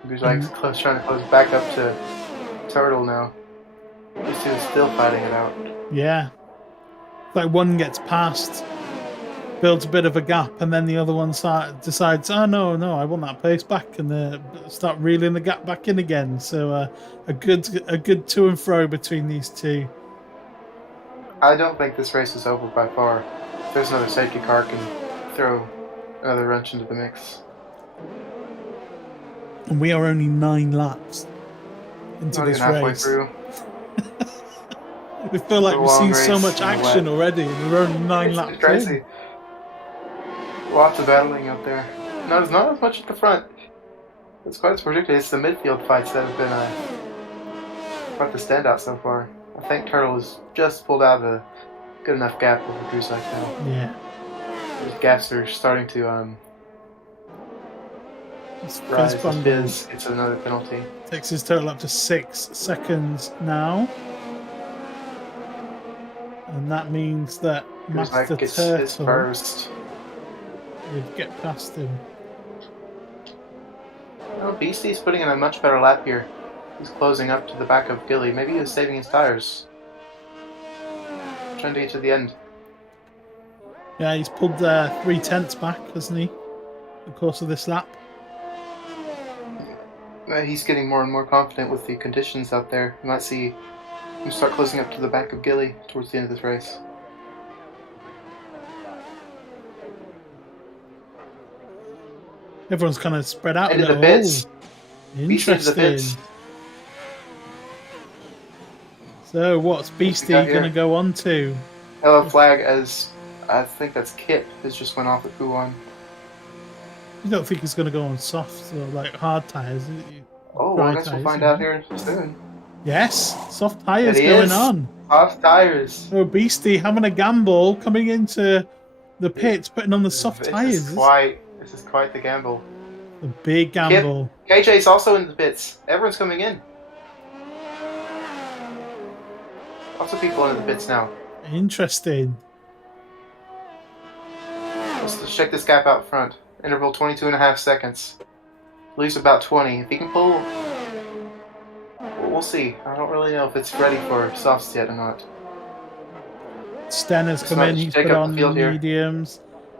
Guzike's trying to close back up to Turtle now. These two are still fighting it out. Yeah. Like one gets past, builds a bit of a gap, and then the other one decides, oh no, I want that pace back, and start reeling the gap back in again. So a good to and fro between these two. I don't think this race is over by far. If there's another safety car, can throw another wrench into the mix. And we are only 9 laps into Not this even halfway race. through. We feel like It's a we've seen long so race much in the action wet. already, and we're only 9 laps It's crazy. in. Lots of battling up there. Not as much at the front. It's quite as predicted. It's the midfield fights that have been quite the standout so far. I think Turtle has just pulled out a good enough gap over Guzike now. Yeah. Those gaps are starting to rise. Fizz gets another penalty. Takes his total up to 6 seconds now. And that means that Master Guzike gets his Turtle first. would get past him. No, Beastie's putting in a much better lap here. He's closing up to the back of Gilly. Maybe he was saving his tires. Trying to get to the end. Yeah, he's pulled 3/10 back, hasn't he? In the course of this lap. He's getting more and more confident with the conditions out there. You might see him start closing up to the back of Gilly towards the end of this race. Everyone's kind of spread out. Into a the little. pits. Beastie into the Interesting. pits. So what's Beastie got here? going to go on to? Yellow flag as I think that's Kip has just went off at Q1. You don't think he's going to go on soft or like hard tyres? Oh, Dry I guess we'll tyres, find yeah. out here soon. Yes, soft tyres It going is. on. Soft tires. Oh, Beastie having a gamble coming into the pits, putting on the soft This tyres. is quite the gamble. A big gamble. KJ's also in the pits. Everyone's coming in. Lots of people in the pits now. Interesting. let's check this gap out front. Interval 22.5 seconds. Leaves about 20. If he can pull, we'll see. I don't really know if it's ready for softs yet or not. Stenner's come in, he's put on mediums.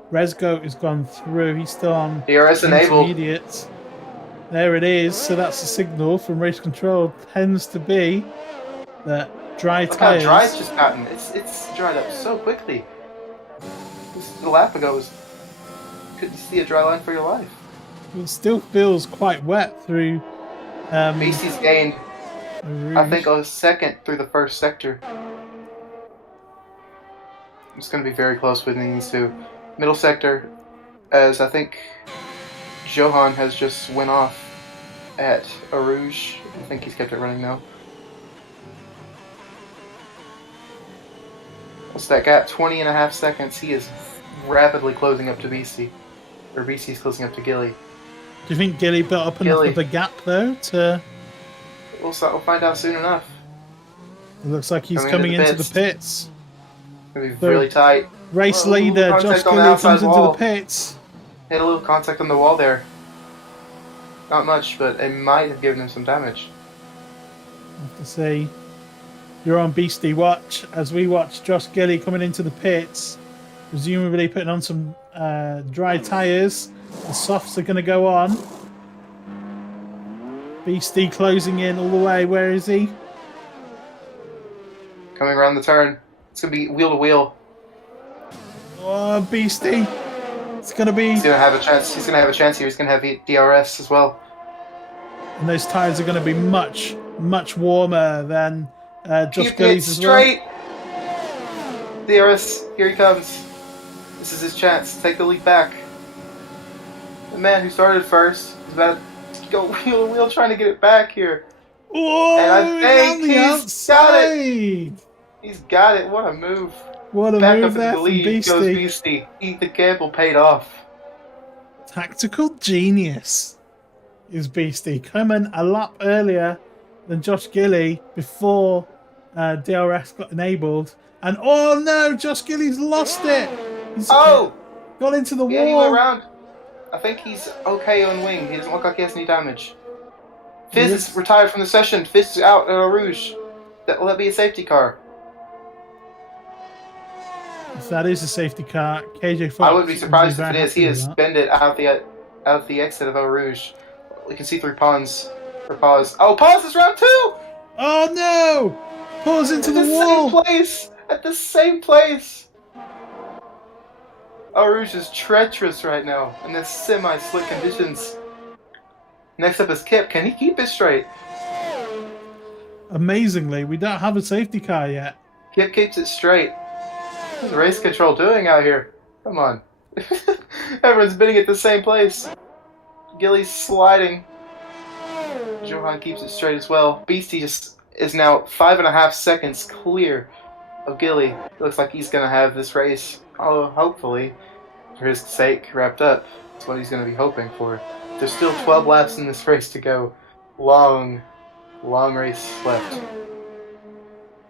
Resgoat has gone through, he's still on DRS enabled. Intermediates. There it is, so that's a signal from race control. Tends to be that dry Look tyres. how dry it's just gotten. It's dried up so quickly. Just a lap ago was couldn't see a dry line for your life. It still feels quite wet through. Beastie's gained, I think, a second through the first sector. It's going to be very close between these two. Middle sector, as I think Johan has just went off at Eau Rouge. I think he's kept it running now. What's that gap? 20.5 seconds. He is rapidly closing up to Beastie. Or Beastie's closing up to Gilly. Do you think Gilly built up enough of a gap, though, to... We'll find out soon enough. It looks like he's coming into the pits. It's going to be really tight. Race leader, Josh Gilly, comes into the pits. Hit a little contact on the wall there. Not much, but it might have given him some damage. I have to say, you're on Beastie watch as we watch Josh Gilly coming into the pits, presumably putting on some dry tyres. The softs are going to go on. Beastie closing in all the way. Where is he? Coming around the turn. It's going to be wheel to wheel. Oh, Beastie. It's going to be... He's going to have a chance. He's going to have a chance here. He's going to have DRS as well. And those tyres are going to be much, much warmer than Josh Gilly's as well. Straight. DRS. Here he comes. This is his chance. Take the lead back. The man who started first is about to go wheel to wheel trying to get it back here. Oh, and I think he's got it. He's got it. What a move. What a back move up there into the lead from Beastie. goes Beastie. The gamble paid off. Tactical genius is Beastie. Coming a lap earlier than Josh Gilly before DRS got enabled. And oh no, Josh Gilly's lost it. He's got into the wall. He went around. I think he's okay on wing. He doesn't look like he has any damage. Fizz is retired from the session. Fizz is out at Eau Rouge. Will that be a safety car? If that is a safety car, KJ Fox. I wouldn't be surprised if it is. He has spent it out the exit of Eau Rouge. We can see through Pons. For Pause. Oh, Pause is round 2! Oh no! Pause into the wall! Same place! At the same place! Eau Rouge is treacherous right now in this semi-slick conditions. Next up is Kip. Can he keep it straight? Amazingly, we don't have a safety car yet. Kip keeps it straight. What's race control doing out here? Come on. Everyone's bidding at the same place. Gilly's sliding. Johan keeps it straight as well. Beastie just is now 5.5 seconds clear of Gilly. It looks like he's going to have this race, hopefully, for his sake, wrapped up. That's what he's going to be hoping for. There's still 12 laps in this race to go. Long race left.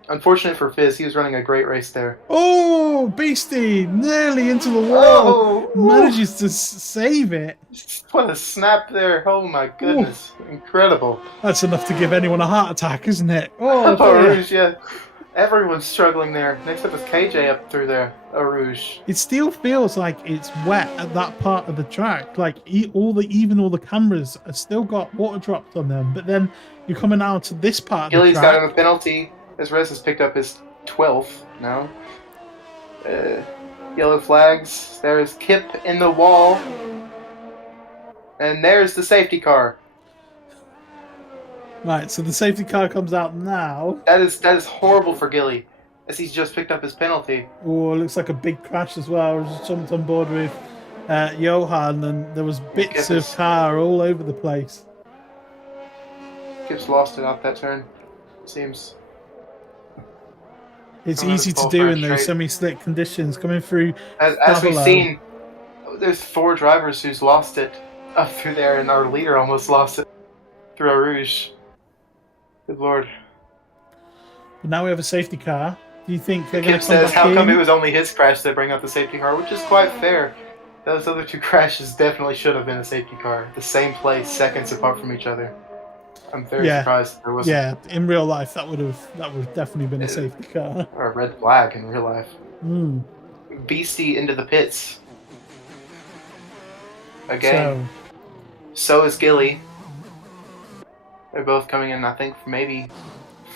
Unfortunate for Fizz, he was running a great race there. Oh, Beastie nearly into the wall. Manages to save it. What a snap there. Oh my goodness. Ooh. Incredible. That's enough to give anyone a heart attack, isn't it? Oh, Rouge, yeah. Everyone's struggling there. Next up is KJ up through there. Eau Rouge. It still feels like it's wet at that part of the track. Like even all the cameras have still got water dropped on them. But then you're coming out to this part Gilly's of the track. got him a penalty. As Rez has picked up his 12th now. Yellow flags. There's Kip in the wall. And there's the safety car. Right, so the safety car comes out now. That is horrible for Gilly, as he's just picked up his penalty. Oh, it looks like a big crash as well. I just jumped on board with Johan, and there was bits of car all over the place. Kip's lost it off that turn, seems. It's easy to do in those semi-slick conditions coming through. As we've seen, there's 4 drivers who's lost it up through there, and our leader almost lost it through Eau Rouge. Good lord. But now we have a safety car. Do you think they're going to come back in? How come it was only his crash that bring out the safety car, which is quite fair. Those other two crashes definitely should have been a safety car. The same place, seconds apart from each other. I'm very surprised there wasn't. Yeah, in real life that would have definitely been a safety car. Or a red flag in real life. Mm. Beastie into the pits. Again. So is Gilly. They're both coming in, I think, for maybe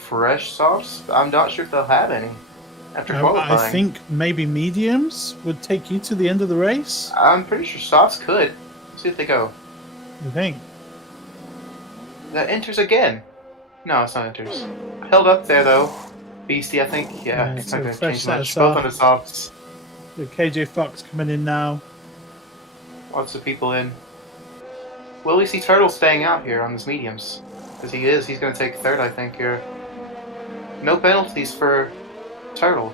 fresh softs. I'm not sure if they'll have any after qualifying. I think maybe mediums would take you to the end of the race. I'm pretty sure softs could. See if they go. You think? That enters again. No, it's not enters. Held up there though. Beastie, I think. Yeah, it's not going to change much. Both on the softs. The KJ Fox coming in now. Lots of people in. Will we see Turtle staying out here on his mediums? Because he is. He's going to take third, I think, here. No penalties for Turtle.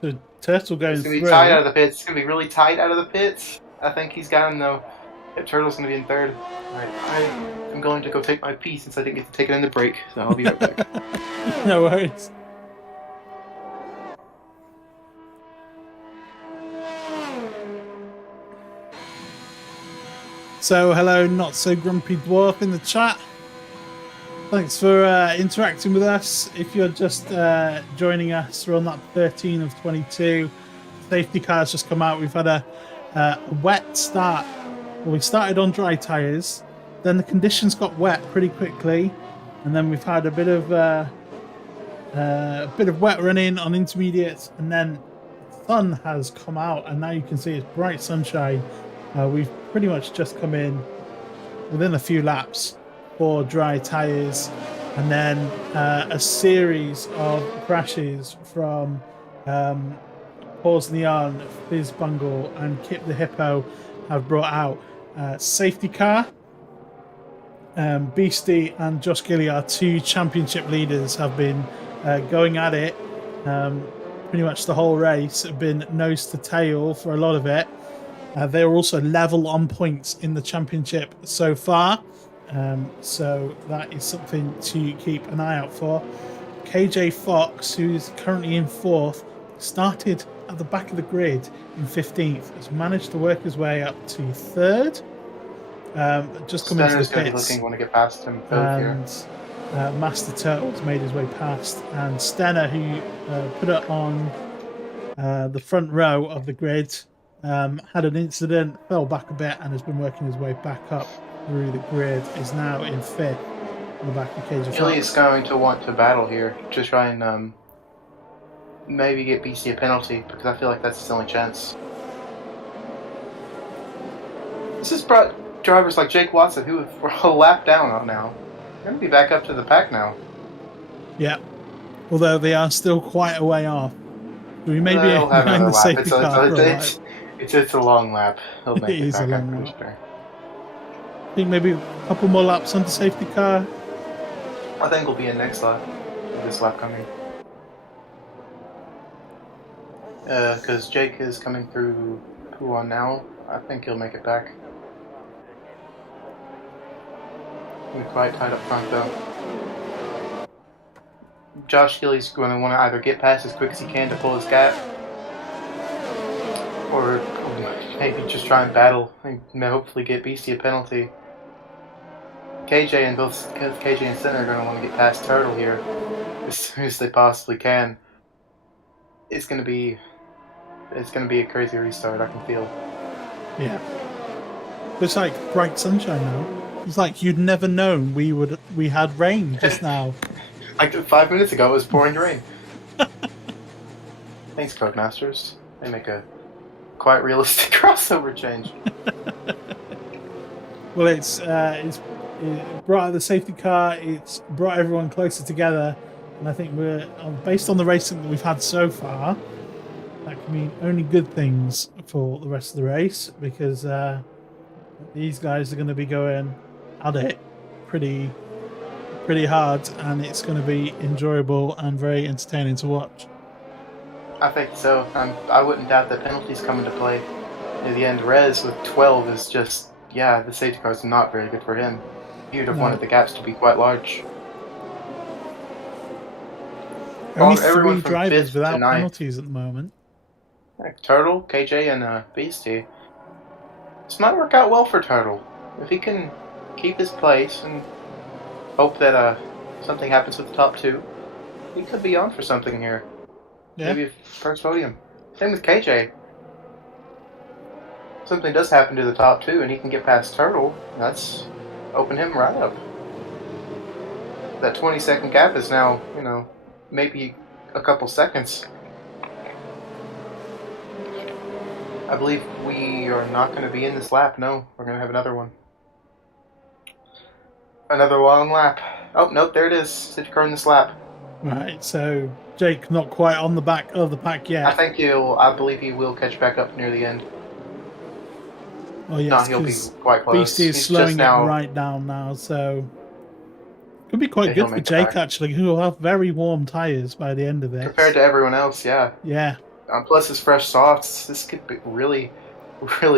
The Turtle going It's going to through. be tight out of the pits. It's going to be really tight out of the pits. I think he's got him, though. Yep, Turtle's going to be in third. Alright, I'm going to go take my pee since I didn't get to take it in the break. So I'll be right back. No worries. So, hello, Not So Grumpy Dwarf in the chat. Thanks for interacting with us. If you're just joining us, we're on that 13 of 22. Safety car's just come out. We've had a wet start. Well, we started on dry tyres, then the conditions got wet pretty quickly, and then we've had a bit of wet running on intermediates, and then the sun has come out, and now you can see it's bright sunshine. We've pretty much just come in within a few laps for dry tyres, and then a series of crashes from Pause Neon, Fizz Bungle, and Kip the Hippo have brought out safety car. Beastie and Josh Gilly, our two championship leaders, have been going at it pretty much the whole race, have been nose to tail for a lot of it. They are also level on points in the championship so far, so that is something to keep an eye out for. KJ Fox, who's currently in fourth, started at the back of the grid in 15th, has managed to work his way up to third. Just coming into the pits, looking, want to get past him and Master Turtle's made his way past, and Stenner, who put it on the front row of the grid, had an incident, fell back a bit, and has been working his way back up through the grid, is now in fifth on the back of KJ. Gilly is going to want to battle here to try and maybe get BC a penalty, because I feel like that's his only chance. This has brought drivers like Jake Watson, who we're a lap down on now. They're going to be back up to the pack now. Yeah, although they are still quite a way off. We may be behind the safety car. It's a long lap. He'll make it back, I'm pretty sure. I think maybe a couple more laps on the safety car. I think we'll be in next lap. This lap coming. Because Jake is coming through Puan now. I think he'll make it back. We're quite tight up front though. Josh Gilly's going to want to either get past as quick as he can to pull his gap, or maybe just try and battle and hopefully get Beastie a penalty. KJ and Stenner are going to want to get past Turtle here as soon as they possibly can. It's going to be a crazy restart, I can feel. Yeah. It's like bright sunshine now. It's like you'd never known we had rain just now. Like 5 minutes ago, it was pouring rain. Thanks, Codemasters. They make a quite realistic crossover change. Well, it's brought out the safety car. It's brought everyone closer together, and I think we're based on the racing that we've had so far. That can mean only good things for the rest of the race, because these guys are going to be going at it pretty hard, and it's going to be enjoyable and very entertaining to watch. I think so. I wouldn't doubt that penalties come into play near the end. Rez with 12 is just, yeah, the safety car is not very good for him. He would have wanted the gaps to be quite large. Only everyone three from drivers 5th to without 9th. penalties at the moment. Turtle, KJ, and Beastie. This might work out well for Turtle. If he can keep his place and hope that something happens with the top 2, he could be on for something here. Yeah. Maybe a first podium. Same with KJ. Something does happen to the top 2 and he can get past Turtle, that's open him right up. That 20-second gap is now, maybe a couple seconds. I believe we are not going to be in this lap. No, we're going to have another one. Another long lap. Oh, nope, there it is. Sitchker in this lap. Right, so Jake not quite on the back of the pack yet. I believe he will catch back up near the end. Oh yes, no, he'll be quite close. Beastie is slowing it right down now, so could be quite good for Jake actually, who will have very warm tyres by the end of this. Compared to everyone else, yeah. Yeah. Plus his fresh softs, this could really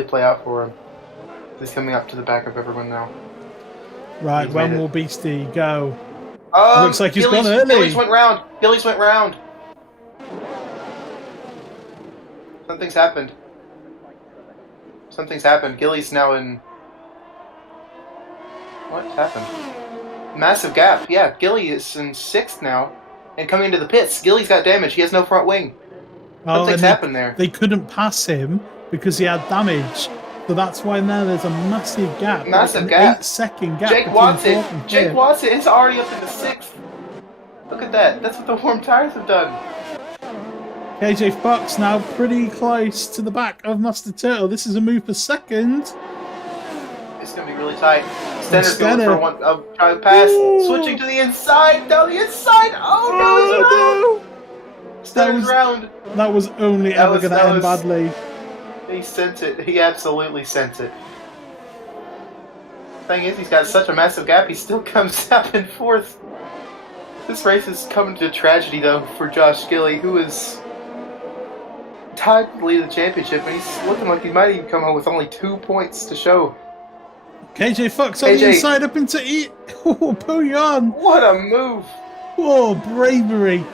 play out for him. He's coming up to the back of everyone now. Right, when will Beastie go? Looks like he's Gillies, gone early. Gillies went round. Something's happened. Gillies now in... What happened? Massive gap. Yeah, Gilly is in 6th now. And coming into the pits. Gilly's got damage. He has no front wing. Something's happened there. They couldn't pass him because he had damage. So that's why now there's a massive gap. Massive gap. 8-second gap. Jake Watson is already up in the 6th. Look at that. That's what the warm tires have done. KJ Fox now pretty close to the back of Master Turtle. This is a move for second. It's going to be really tight. Stenner's going for one try to pass. Ooh. Switching to the inside. Down the inside. Oh, no. Stenner's round. That was only ever going to end badly. He sent it. He absolutely sent it. Thing is, he's got such a massive gap, he still comes up in 4th. This race is coming to tragedy, though, for Josh Gilly, who is tied to lead the championship, and he's looking like he might even come home with only 2 points to show. KJ Fox on the inside up into E. Oh, Pouillon. What a move. Oh, bravery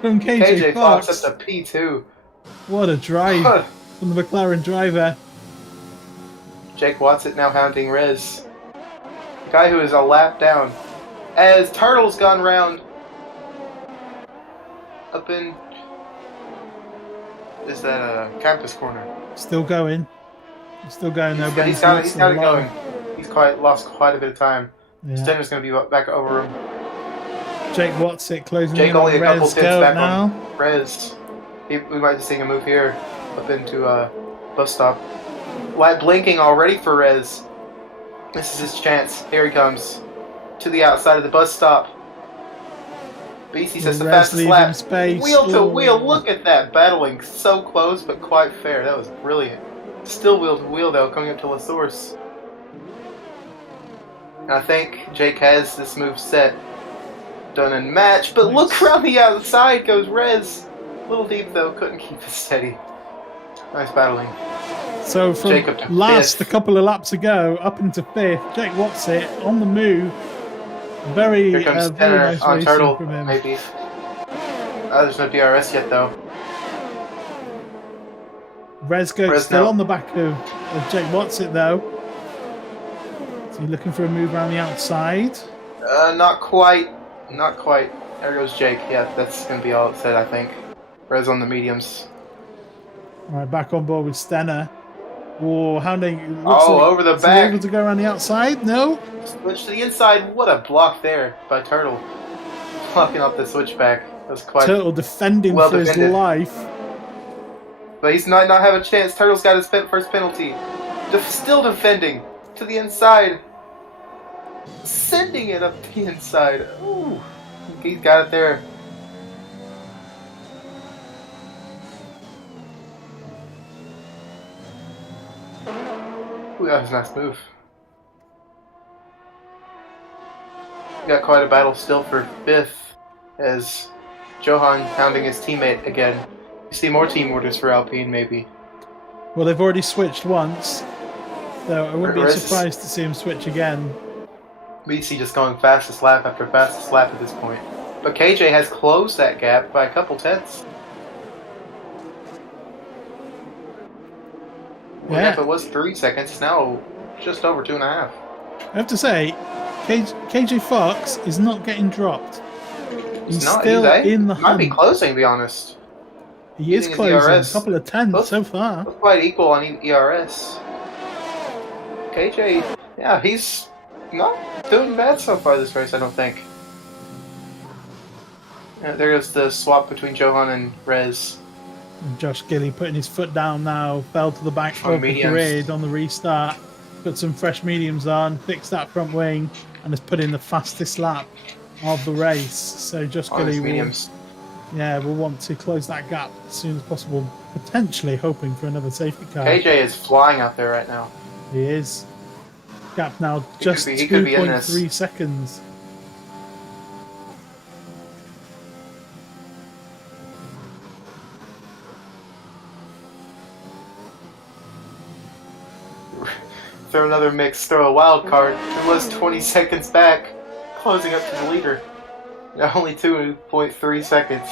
from KJ Fox. Fox up to P2. What a drive from the McLaren driver. Jake Watson now hounding Rez. The guy who is a lap down. As Turtle's gone round. Up in... Is that a campus corner? Still going. Still going though. He's got it going. He's lost quite a bit of time. Yeah. Stenner's going to be back over him. Jake Watson closing Jake in only on a couple Rez pins back now. on Rez. We might be seeing a move here up into bus stop. Light blinking already for Rez. This is his chance. Here he comes. To the outside of the bus stop. Beastie says the fastest lap. Wheel to wheel. Look at that. Battling so close, but quite fair. That was brilliant. Still wheel to wheel, though, coming up to La Source. And I think Jake has this move set. Done and matched. But look around the outside goes Rez. A little deep, though. Couldn't keep it steady. Nice battling. So from last, a couple of laps ago, up into 5th, Jake Watson on the move. Very, here comes very nice on Turtle, from him. maybe. There's no DRS yet, though. Rez still on the back of Jake Watson, though. Is he looking for a move around the outside? Not quite. Not quite. There goes Jake. Yeah, that's going to be all it said, I think. Rez on the mediums. All right, back on board with Stenner. Oh, hounding. Over the back. Able to go around the outside? No. Switch to the inside. What a block there by Turtle. Blocking off the switchback. That was quite Turtle defending for his life. But he's not have a chance. Turtle's got his first penalty. Still defending to the inside. Sending it up the inside. Ooh. He's got it there. Ooh, that was a nice move. We got quite a battle still for 5th as Johan hounding his teammate again. You see more team orders for Alpine, maybe. Well, they've already switched once, so I wouldn't be surprised to see him switch again. BC just going fastest lap after fastest lap at this point. But KJ has closed that gap by a couple tenths. Well, Yeah. if it was 3 seconds, it's now just over 2.5. I have to say, KJ Fox is not getting dropped. He's not, still in the might hunt. be closing, to be honest. He is Using his closing. ERS. A couple of tenths so far. Both quite equal on ERS. KJ, yeah, he's not doing bad so far this race, I don't think. Yeah, there goes the swap between Johan and Rez. And Josh Gilly putting his foot down now, fell to the back On of the mediums. grid on the restart, put some fresh mediums on, fixed that front wing, and has put in the fastest lap of the race. So Josh On his Gilly mediums. will want to close that gap as soon as possible, potentially hoping for another safety car. KJ is flying out there right now. He is. Gap now just he could be in 2.3 this. seconds. Throw another mix, throw a wild card. It was 20 seconds back, closing up to the leader. Now only 2.3 seconds.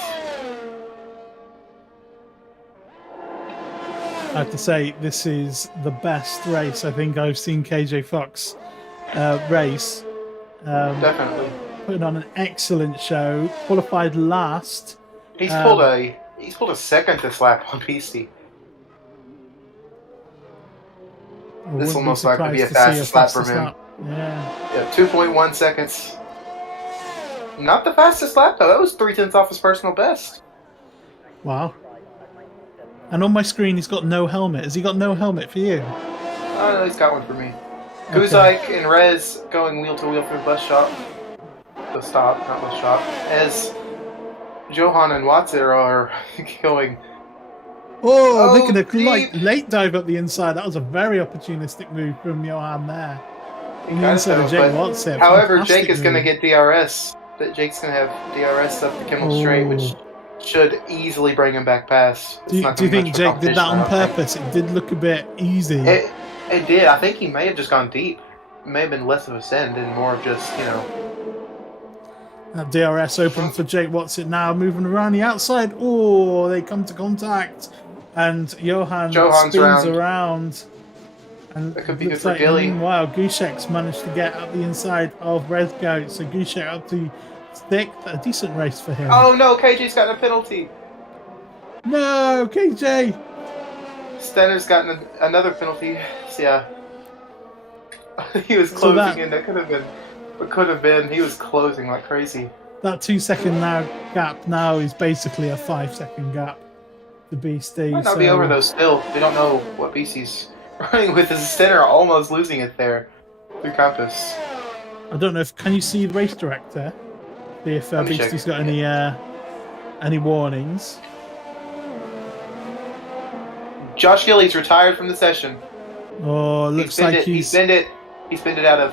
I have to say, this is the best race I think I've seen KJ Fox race. Definitely. Putting on an excellent show. Qualified last. He's pulled a second this lap on PC. I This wouldn't will most likely be a surprised to see fastest lap for him. lap. Yeah. Yeah, 2.1 seconds. Not the fastest lap though. That was 3/10 off his personal best. Wow. And on my screen, he's got no helmet. Has he got no helmet for you? Oh no, he's got one for me. Okay. Guzike and Rez going wheel to wheel through bus stop. Bus stop, not bus stop. As Johan and Watson are going. Oh, Oh, look at a deep. late dive up the inside. That was a very opportunistic move from Johan there. On the Kind inside of of, Jake but Watson. However, Fantastic Jake is going to move. get DRS. That Jake's going to have DRS up the Kimmel Straight, which should easily bring him back past. Do you think Jake did that on purpose? It did look a bit easy. It did. I think he may have just gone deep. It may have been less of a send and more of just, you know. That DRS open for Jake Watson now, moving around the outside. Oh, they come to contact. And Johan's spins around. And That could be looks good for Gilly. Meanwhile, Gushek's managed to get up the inside of Rezgo. So Gushek up to stick. A decent race for him. Oh no, KJ's gotten a penalty. No, KJ! Stenner's gotten another penalty. So, yeah. He was closing in. That could have been. What could have been. He was closing like crazy. That 2 second gap now is basically a 5 second gap. The Beastie. Might not be over though still. We don't know what BC's running with. His Stenner almost losing it there through Compass. I don't know if can you see the race director? See if Let me check. Beastie's got any warnings. Josh Gilly's retired from the session. Oh, it looks like he spinned it out of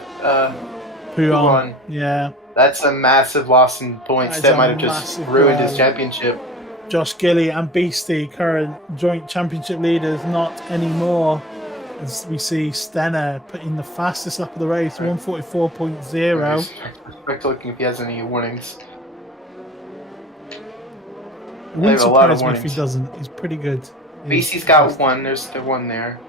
Puon. Yeah. That's a massive loss in points. That is That might a have just massive ruined his blow. championship. Josh Gilly and Beastie, current joint championship leaders, not anymore. As we see Stenner putting the fastest lap of the race, 144.0. Respect looking if he has any warnings. It They wouldn't have a lot of surprise me if he warnings. doesn't. He's pretty good. BC's got one. There's the one there.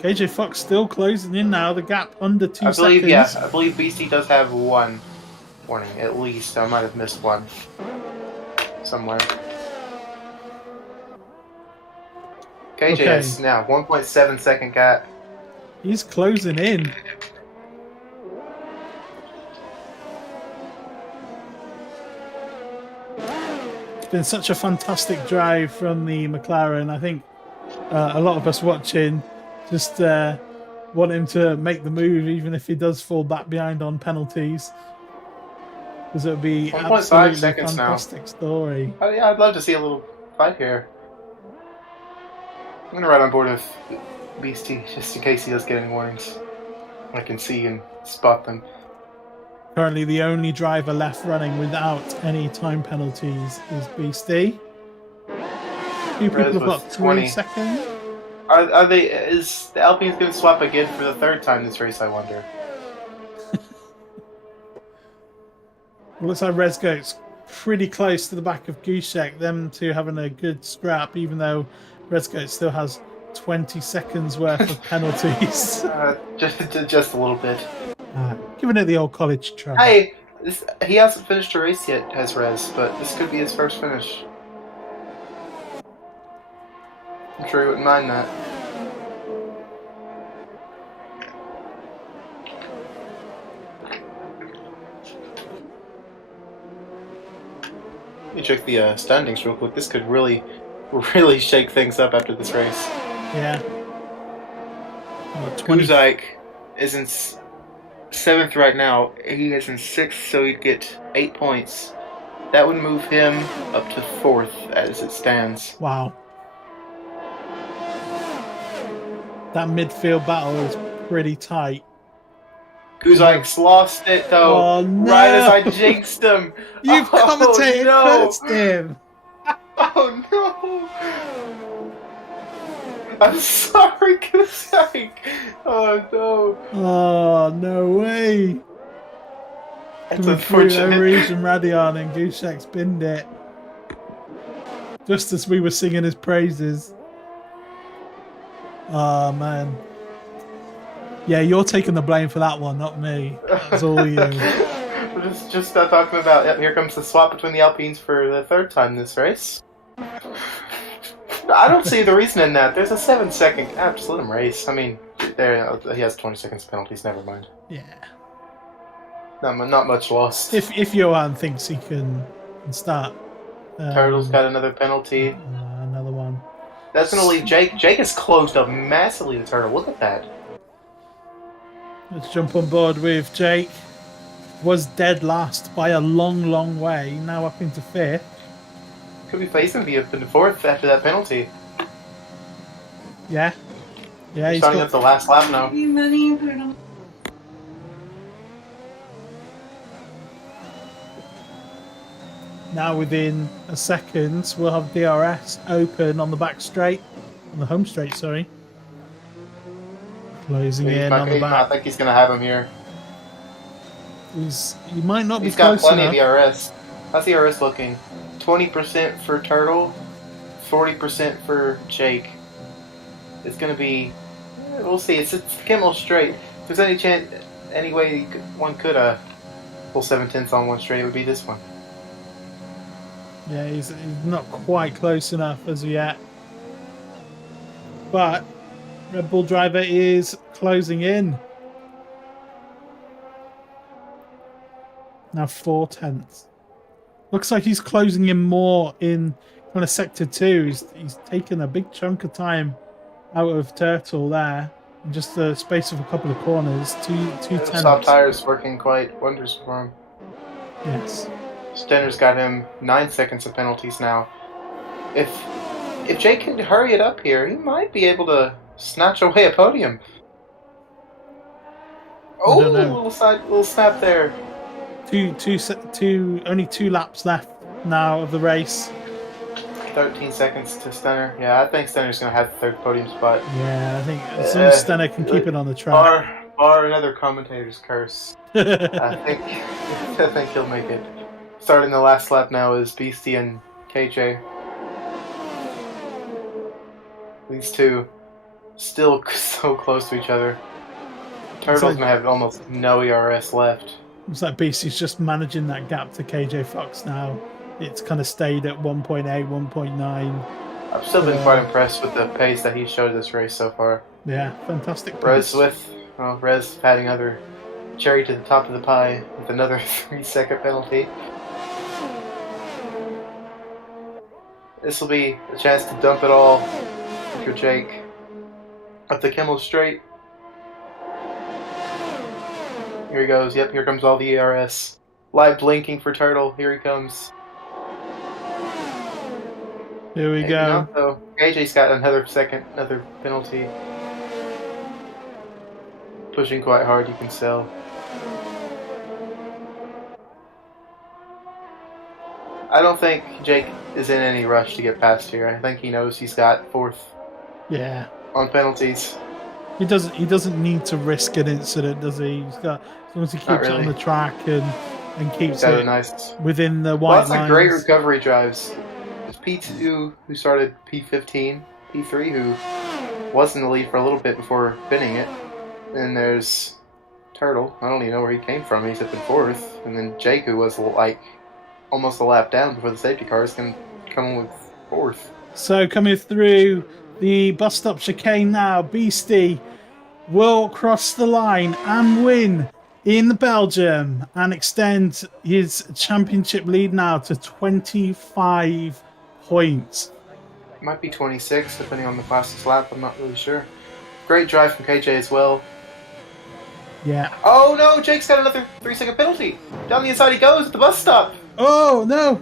KJ Fox still closing in now. The gap under 2 I believe, seconds. yeah. I believe BC does have one warning, at least. I might have missed one somewhere. KJ is now 1.7 second gap. He's closing in. It's been such a fantastic drive from the McLaren. I think a lot of us watching just want him to make the move, even if he does fall back behind on penalties. Because it would be 1.5 absolutely seconds now. fantastic story. Oh, yeah, I'd love to see a little fight here. I'm gonna ride on board with Beastie just in case he does get any warnings. I can see and spot them. Currently, the only driver left running without any time penalties is Beastie. Few people Rez have was got 20. 3 seconds. Is the Alpines going to swap again for the third time this race? I wonder. Looks like Resgoat's pretty close to the back of Gushek. Them two having a good scrap, even though Resgoat still has 20 seconds worth of penalties. Just a little bit. Giving it the old college try. Hey, he hasn't finished a race yet, has Rez, but this could be his first finish. I'm sure he wouldn't mind that. Let me check the standings real quick. This could really shake things up after this race. Yeah. Kuzak is in 7th right now. He is in 6th, so he'd get 8 points. That would move him up to 4th as it stands. Wow. That midfield battle is pretty tight. Kuzak's lost it though. Oh, no. Right as I jinxed him. You've commentated first him. Oh no! I'm sorry, Kuzak. Oh no! Oh no way! That's Coming through unfortunate. Region Radion and Gushek's binned it. Just as we were singing his praises. Oh man. Yeah, you're taking the blame for that one, not me. That's all you. We're just talking about. Yep, here comes the swap between the Alpines for the 3rd time this race. I don't see the reason in that. There's a 7-second gap. Just let him race. I mean, there he has 20 seconds penalties. Never mind. Yeah. Not much lost. If Johan thinks he can start. Turtle's got another penalty. Another one. That's gonna leave Jake. Jake has closed up massively. The Turtle. Look at that. Let's jump on board with Jake. Was dead last by a long way. Now up into 5th. Could be facing be up into 4th after that penalty. Yeah. Yeah, he's Starting up the last lap now. Now within a second, we'll have DRS open on the back straight. On the home straight, sorry. Closing in on the I back. think he's going to have him here. He might not He's be got close plenty enough. of DRS. How's the DRS looking? 20% for Turtle, 40% for Jake. It's going to be... We'll see. It's Kimmel straight. If there's any chance, any way one could pull 7/10 on one straight, it would be this one. Yeah, he's not quite close enough as yet. But Red Bull driver is closing in. Now 4/10. Looks like he's closing in more in kind of sector 2. He's taken a big chunk of time out of Turtle there. In just the space of a couple of corners. Two Soft tenths. tires working quite wonders for him. Yes. Stenner's got him 9 seconds of penalties now. If Jake can hurry it up here, he might be able to snatch away a podium. Oh, don't know. little snap there. Only 2 laps left now of the race. 13 seconds to Stenner. Yeah, I think Stenner's going to have the 3rd podium spot. Yeah, I think as long as Stenner can keep it on the track. Bar another commentator's curse. I think he'll make it. Starting the last lap now is Beastie and KJ. These two still so close to each other. Turtle's gonna have almost no ERS left. It's like Beastie's just managing that gap to KJ Fox now. It's kind of stayed at 1.8, 1.9. I've still been quite impressed with the pace that he showed this race so far. Yeah, fantastic Rez pace. Rez adding another cherry to the top of the pie with another 3-second penalty. This will be a chance to dump it all for Jake. Up the Kimmel straight. Here he goes. Yep, here comes all the ERS. Light blinking for Turtle. Here he comes. Here we Maybe go. not, though. AJ's got another penalty. Pushing quite hard, you can tell. I don't think Jake is in any rush to get past here. I think he knows he's got 4th Yeah. on penalties. He doesn't need to risk an incident, does he? He's got, as long as he keeps Not it on really. the track and and keeps Got a it nice. within the Well, white that's lines. a great recovery drives. There's P2 who started P15, P3 who was in the lead for a little bit before binning it. And there's Turtle. I don't even know where he came from. He's up in 4th. And then Jake, who was like almost a lap down before the safety car, is going to come with 4th. So coming through the bus stop chicane now, Beastie will cross the line and win in Belgium and extend his championship lead now to 25 points. Might be 26, depending on the fastest lap. I'm not really sure. Great drive from KJ as well. Yeah. Oh no, Jake's got another 3-second penalty. Down the inside he goes at the bus stop. Oh no!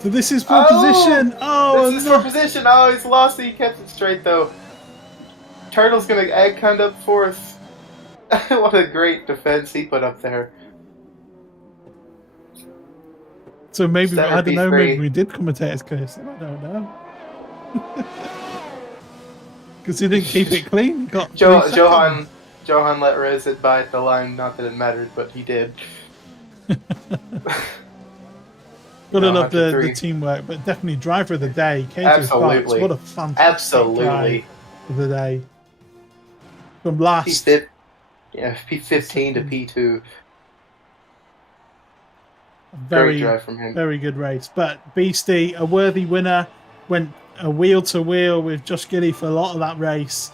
So this is for position. Oh, this is for position. Oh, he's lost it. He kept it straight though. Turtle's gonna egg hunt up 4th. What a great defense he put up there. So maybe, Center I don't know, P3. maybe we did commentators curse him. I don't know. Because he didn't keep it clean. He got Johan let Rez it by at the line. Not that it mattered, but he did. Gotta love the teamwork, but definitely driver of the day. KJ Fox, what a fantastic drive of the day. From last. P15 to P2. Very, great drive from him. Very good race. But Beastie, a worthy winner, went wheel to wheel with Josh Giddy for a lot of that race.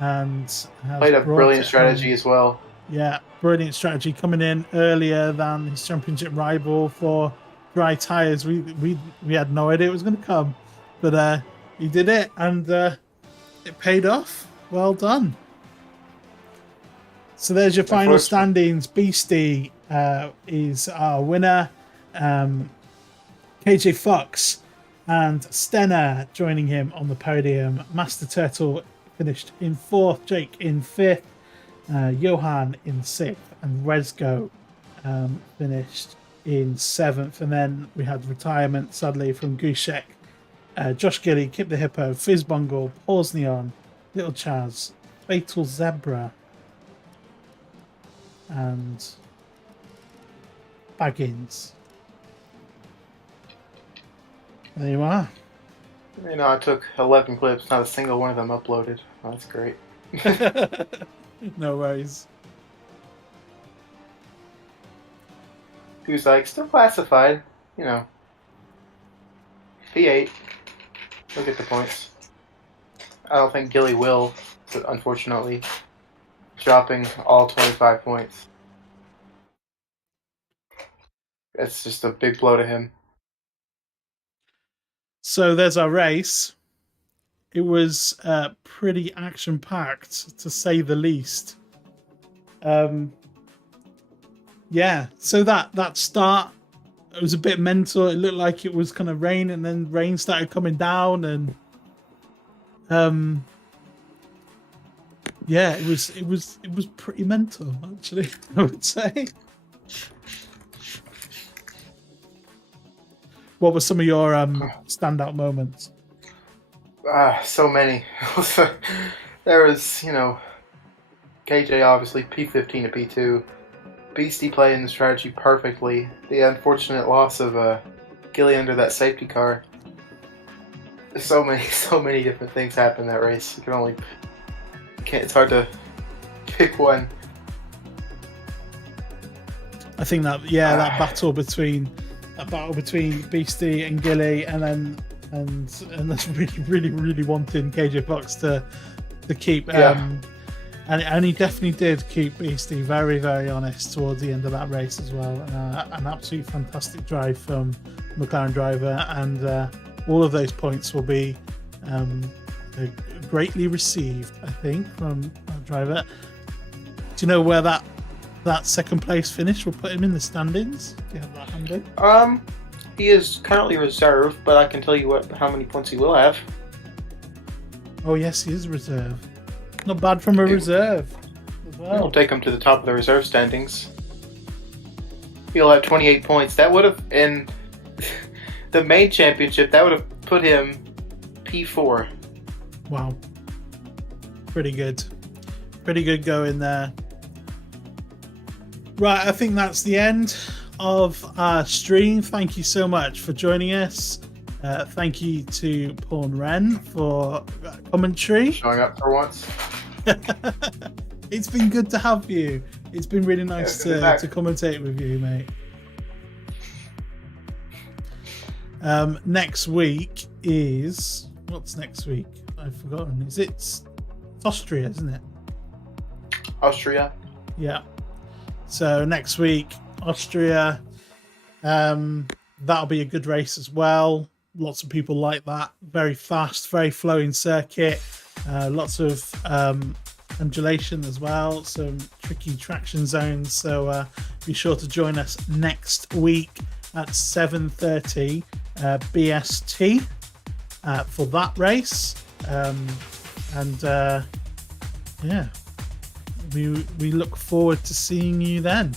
And played a brilliant strategy as well. Yeah, brilliant strategy coming in earlier than his championship rival for dry tyres. We had no idea it was going to come, but he did it, and it paid off. Well done. So there's your final standings. Beastie is our winner. KJ Fox and Stenner joining him on the podium. Master Turtle finished in 4th, Jake in 5th, Johan in 6th, and Rezgo finished in 7th. And then we had retirement, sadly, from Gushek, Josh Gilly, Kip the Hippo, Fizzbungle, Pause Neon, Little Chaz, Fatal Zebra, and Baggins. There you are. You know, I took 11 clips, not a single one of them uploaded. Oh, that's great. No worries. Who's like, still classified, you know. P8. He'll get the points. I don't think Gilly will, unfortunately. Dropping all 25 points. It's just a big blow to him. So there's our race. It was pretty action-packed, to say the least. Yeah, so that start, it was a bit mental. It looked like it was kind of rain, and then rain started coming down, and yeah, it was pretty mental, actually, I would say. What were some of your standout moments? So many. There was, you know, KJ obviously P15 to P2. Beastie playing the strategy perfectly. The unfortunate loss of Gilly under that safety car. So many different things happened in that race. It's hard to pick one. I think that that battle between Beastie and Gilly, and that's really wanting KJ Fox to keep and he definitely did keep Beastie very, very honest towards the end of that race as well. An absolute fantastic drive from McLaren driver, and all of those points will be greatly received, I think, from our driver. Do you know where that second place finish will put him in the standings? Do you have that handy? He is currently reserve, but I can tell you how many points he will have. Oh yes, he is reserve. Not bad from a reserve as well. We'll take him to the top of the reserve standings. He'll have 28 points. That would have, in the main championship, that would have put him P4. Wow. Pretty good. Pretty good going there. Right, I think that's the end of our stream. Thank you so much for joining us. Thank you to Paul and Ren for commentary. Showing up for once. It's been good to have you. It's been really nice to commentate with you, mate. Next week is... What's next week? I've forgotten. It's Austria, isn't it? Austria. Yeah. So next week, Austria. That'll be a good race as well. Lots of people like that. Very fast, very flowing circuit. Lots of undulation as well. Some tricky traction zones. So be sure to join us next week at 7:30 BST for that race. Yeah, we look forward to seeing you then.